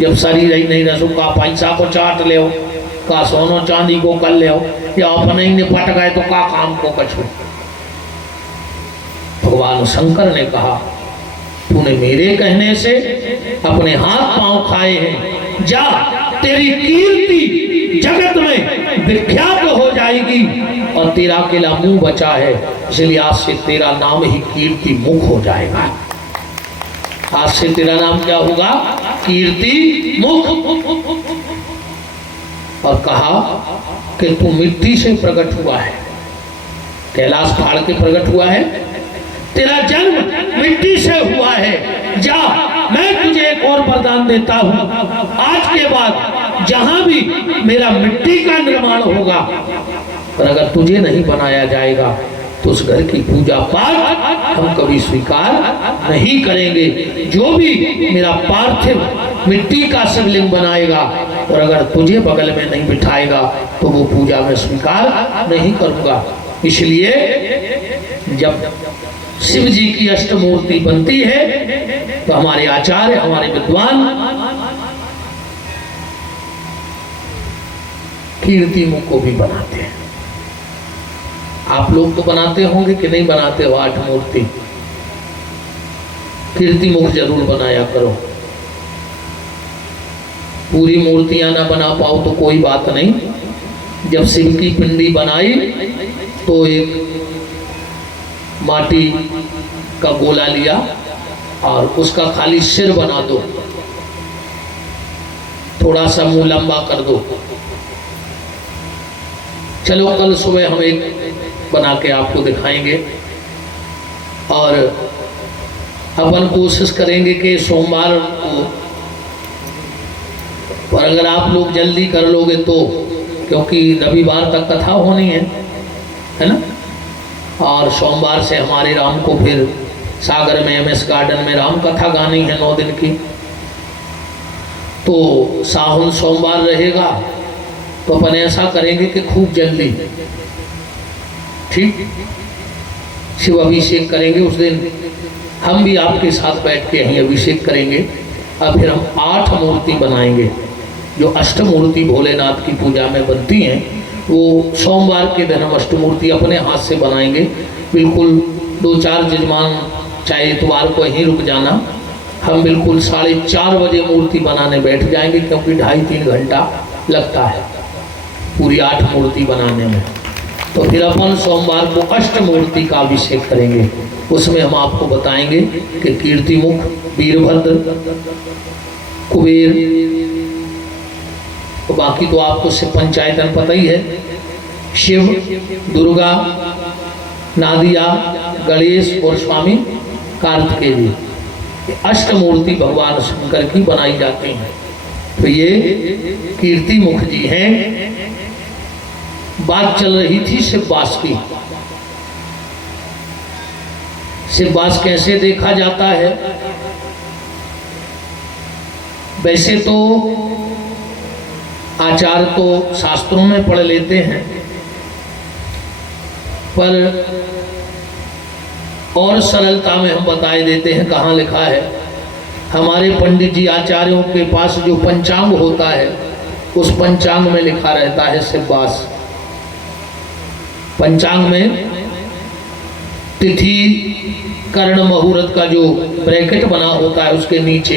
जब शरीर ही नहीं रसो का पैसा को चाट ले, का सोनो चांदी को कर ले, या अपने ही निपट गए तो का काम को कछो। भगवान शंकर ने कहा तूने मेरे कहने से अपने हाथ पांव खाए हैं, जा तेरी कीर्ति जगत में विख्यात हो जाएगी और तेरा अकेला मुंह बचा है, इसलिए आज से तेरा नाम ही कीर्ति मुख हो जाएगा। आज से तेरा नाम क्या होगा? कीर्ति मुख। और कहा कि तू मिट्टी से प्रकट हुआ है, कैलाश फाड़ के प्रकट हुआ है, तेरा जन्म मिट्टी से हुआ है, जा मैं तुझे एक और वरदान देता हूं, आज के बाद जहां भी मेरा मिट्टी का निर्माण होगा, पर अगर तुझे नहीं बनाया जाएगा तो उस घर की पूजा पाठ हम कभी स्वीकार नहीं करेंगे। जो भी मेरा पार्थिव मिट्टी का शिवलिंग बनाएगा और अगर तुझे बगल में नहीं बिठाएगा तो वो पूजा में स्वीकार नहीं करूंगा। इसलिए जब शिव जी की अष्टमूर्ति बनती है तो हमारे आचार्य, हमारे विद्वान कीर्ति मुख को भी बनाते हैं। आप लोग तो बनाते होंगे कि नहीं बनाते हो? 8 मूर्ति कीर्ति मुख जरूर बनाया करो। पूरी मूर्तियां ना बना पाओ तो कोई बात नहीं। जब शिव की पिंडी बनाई तो एक माटी का गोला लिया और उसका खाली सिर बना दो, थोड़ा सा मुंह लंबा कर दो। चलो कल सुबह हम एक बना के आपको दिखाएंगे और अपन कोशिश करेंगे कि सोमवार को, पर अगर आप लोग जल्दी कर लोगे तो, क्योंकि रविवार तक कथा होनी है ना, और सोमवार से हमारे राम को फिर सागर में MS गार्डन में राम कथा गानी है 9 दिन की। तो सावन सोमवार रहेगा तो अपन ऐसा करेंगे कि खूब जल्दी, ठीक, शिव अभिषेक करेंगे उस दिन। हम भी आपके साथ बैठ के यहीं अभिषेक करेंगे और फिर हम 8 मूर्ति बनाएंगे। जो अष्टमूर्ति भोलेनाथ की पूजा में बनती हैं वो सोमवार के दिन हम अष्टमूर्ति अपने हाथ से बनाएंगे। बिल्कुल 2-4 जजमान चाहे इतवार को यहीं रुक जाना, हम बिल्कुल 4:30 बजे मूर्ति बनाने बैठ जाएंगे, क्योंकि 2.5-3 घंटा लगता है पूरी 8 मूर्ति बनाने में। तो फिर अपन सोमवार को अष्टमूर्ति का अभिषेक करेंगे। उसमें हम आपको बताएंगे कि कीर्तिमुख, वीरभद्र, कुबेर, तो बाकी तो आपको शिव पंचायतन पता ही है, शिव, दुर्गा, नादिया, गणेश और स्वामी कार्तिकेय, अष्टमूर्ति भगवान शंकर की बनाई जाती हैं। तो ये कीर्तिमुख जी हैं। बात चल रही थी शिववास की। शिववास कैसे देखा जाता है? वैसे तो आचार्य तो शास्त्रों में पढ़ लेते हैं, पर और सरलता में हम बताए देते हैं कहाँ लिखा है। हमारे पंडित जी आचार्यों के पास जो पंचांग होता है उस पंचांग में लिखा रहता है शिववास। पंचांग में तिथि, कर्ण, मुहूर्त का जो ब्रैकेट बना होता है उसके नीचे,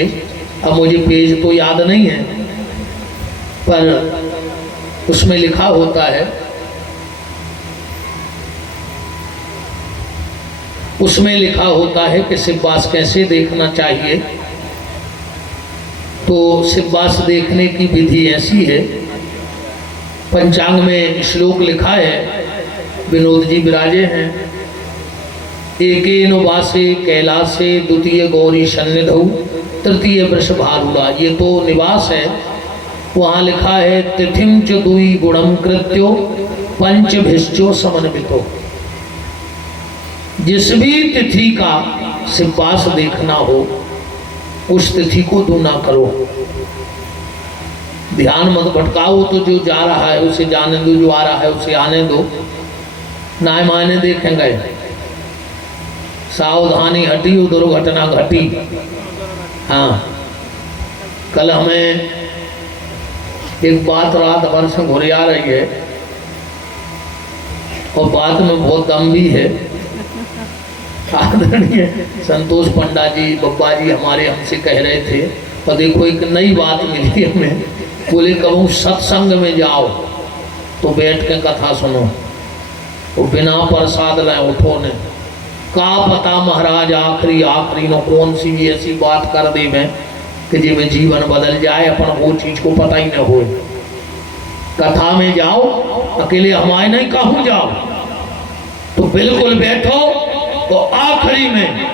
अब मुझे पेज तो याद नहीं है, पर उसमें लिखा होता है उसमें लिखा होता है कि सिब्बास कैसे देखना चाहिए। तो सिब्बास देखने की विधि ऐसी है, पंचांग में श्लोक लिखा है, विनोद जी विराजे हैं, एकेन वासे कैलासे द्वितीय गौरी सन्निधौ तृतीय वृषभारूढ़ा। ये तो निवास है, वहाँ लिखा है तिथिम च दुई गुणम कृत्यो पंचभिश्चो समन्वितो। जिस भी तिथि का सिब्बास देखना हो उस तिथि को दूना करो, ध्यान मत भटकाओ। तो जो जा रहा है उसे जाने दो, जो आ रहा है उसे आने दो, ना मायने देखेंगे। सावधानी हटी दुर्घटना घटी। हाँ, कल हमें एक बात रात भर से घुरी आ रही है और बात में बहुत दम भी है। आदरणीय संतोष पंडा जी, बब्बा जी हमारे हमसे कह रहे थे, और देखो एक नई बात मिली हमें। बोले कबू सत्संग में जाओ तो बैठ के कथा सुनो, तो बिना प्रसाद लाए उठो ने। का पता महाराज आखिरी आखिरी न कौन सी भी ऐसी बात कर दे में कि जिसमें जीवन बदल जाए, अपन वो चीज को पता ही न हो। कथा में जाओ, अकेले हमारे नहीं कहूँ जाओ, तो बिल्कुल बैठो। तो आखिरी में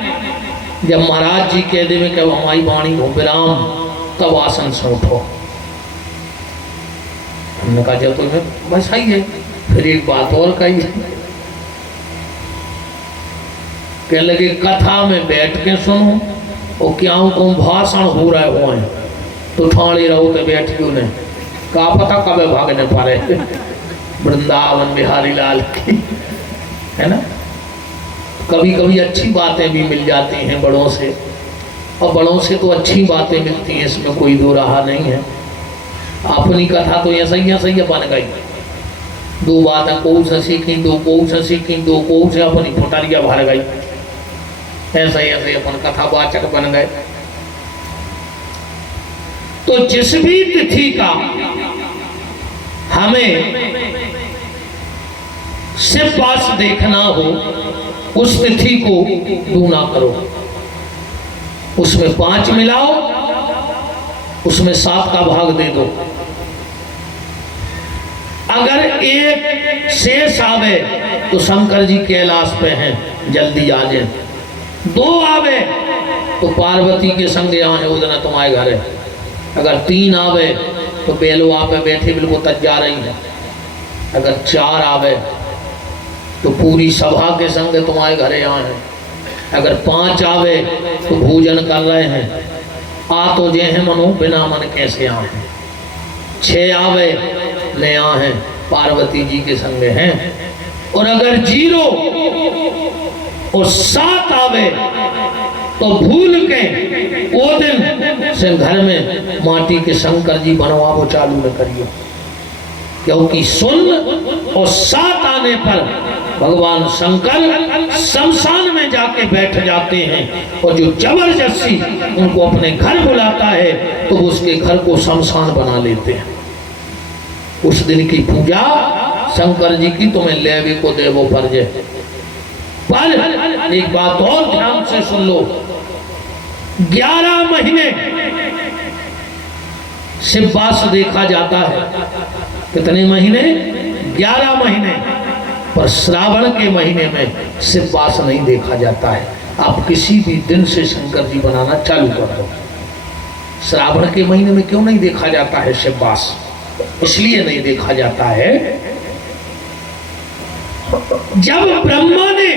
जब महाराज जी कह दे कि हमारी वाणी हो विराम, तब आसन से उठो। हमने कहा जब तो बस आई है। फिर एक बात और कही, कह लगे कथा में बैठ के सुनो, और क्या को भाषण हो रहे हो तो ठाणे रहो तो बैठ क्यों नहीं। का पता कब भागने पारे। वृंदावन बिहारी लाल की, है ना। कभी कभी अच्छी बातें भी मिल जाती हैं बड़ों से, और बड़ों से तो अच्छी बातें मिलती हैं, इसमें कोई दो रहा नहीं है। अपनी कथा तो ऐसा ही बन गई। दो बातें को से सीखी, दो को से सीखी, दो को से अपनी फुटारिया भर गई। ऐसा ही ऐसे अपन कथावाचक बन गए। तो जिस भी तिथि का हमें सिब्बास देखना हो उस तिथि को दूना करो। उसमें 5 मिलाओ, उसमें 7 का भाग दे दो। अगर एक शेष आवे तो शंकर जी कैलाश पे हैं, जल्दी आ जाए। 2 आवे तो पार्वती के संग यहाँ है, उधर तुम्हारे घर है। अगर 3 आवे तो बेलवा पे बैठे बिल्कुल तज जा रही है। अगर 4 आवे तो पूरी सभा के संग तुम्हारे घर यहाँ है। अगर 5 आवे तो भोजन कर रहे हैं। आ तो जे हैं मनो, बिना मन कैसे आए। 6 आवे ले आ हैं, पार्वती जी के संग हैं। और अगर 0 और 7 आवे तो भूल के वो दिन से घर में माटी के शंकर जी बनवाओ चालू न करियो, क्योंकि सुन और 7 आने पर भगवान शंकर शमशान में जाके बैठ जाते हैं। और जो जबरदस्ती उनको अपने घर बुलाता है तो वो उसके घर को शमशान बना लेते हैं। उस दिन की पूजा शंकर जी की तुम्हें लेवे को देवो फर्ज है। पर एक बात और ध्यान से सुन लो, 11 महीने सिब्बास देखा जाता है। कितने महीने? 11 महीने। पर श्रावण के महीने में सिब्बास नहीं देखा जाता है। आप किसी भी दिन से शंकर जी बनाना चालू कर दो। श्रावण के महीने में क्यों नहीं देखा जाता है सिब्बास? इसलिए नहीं देखा जाता है, जब ब्रह्मा ने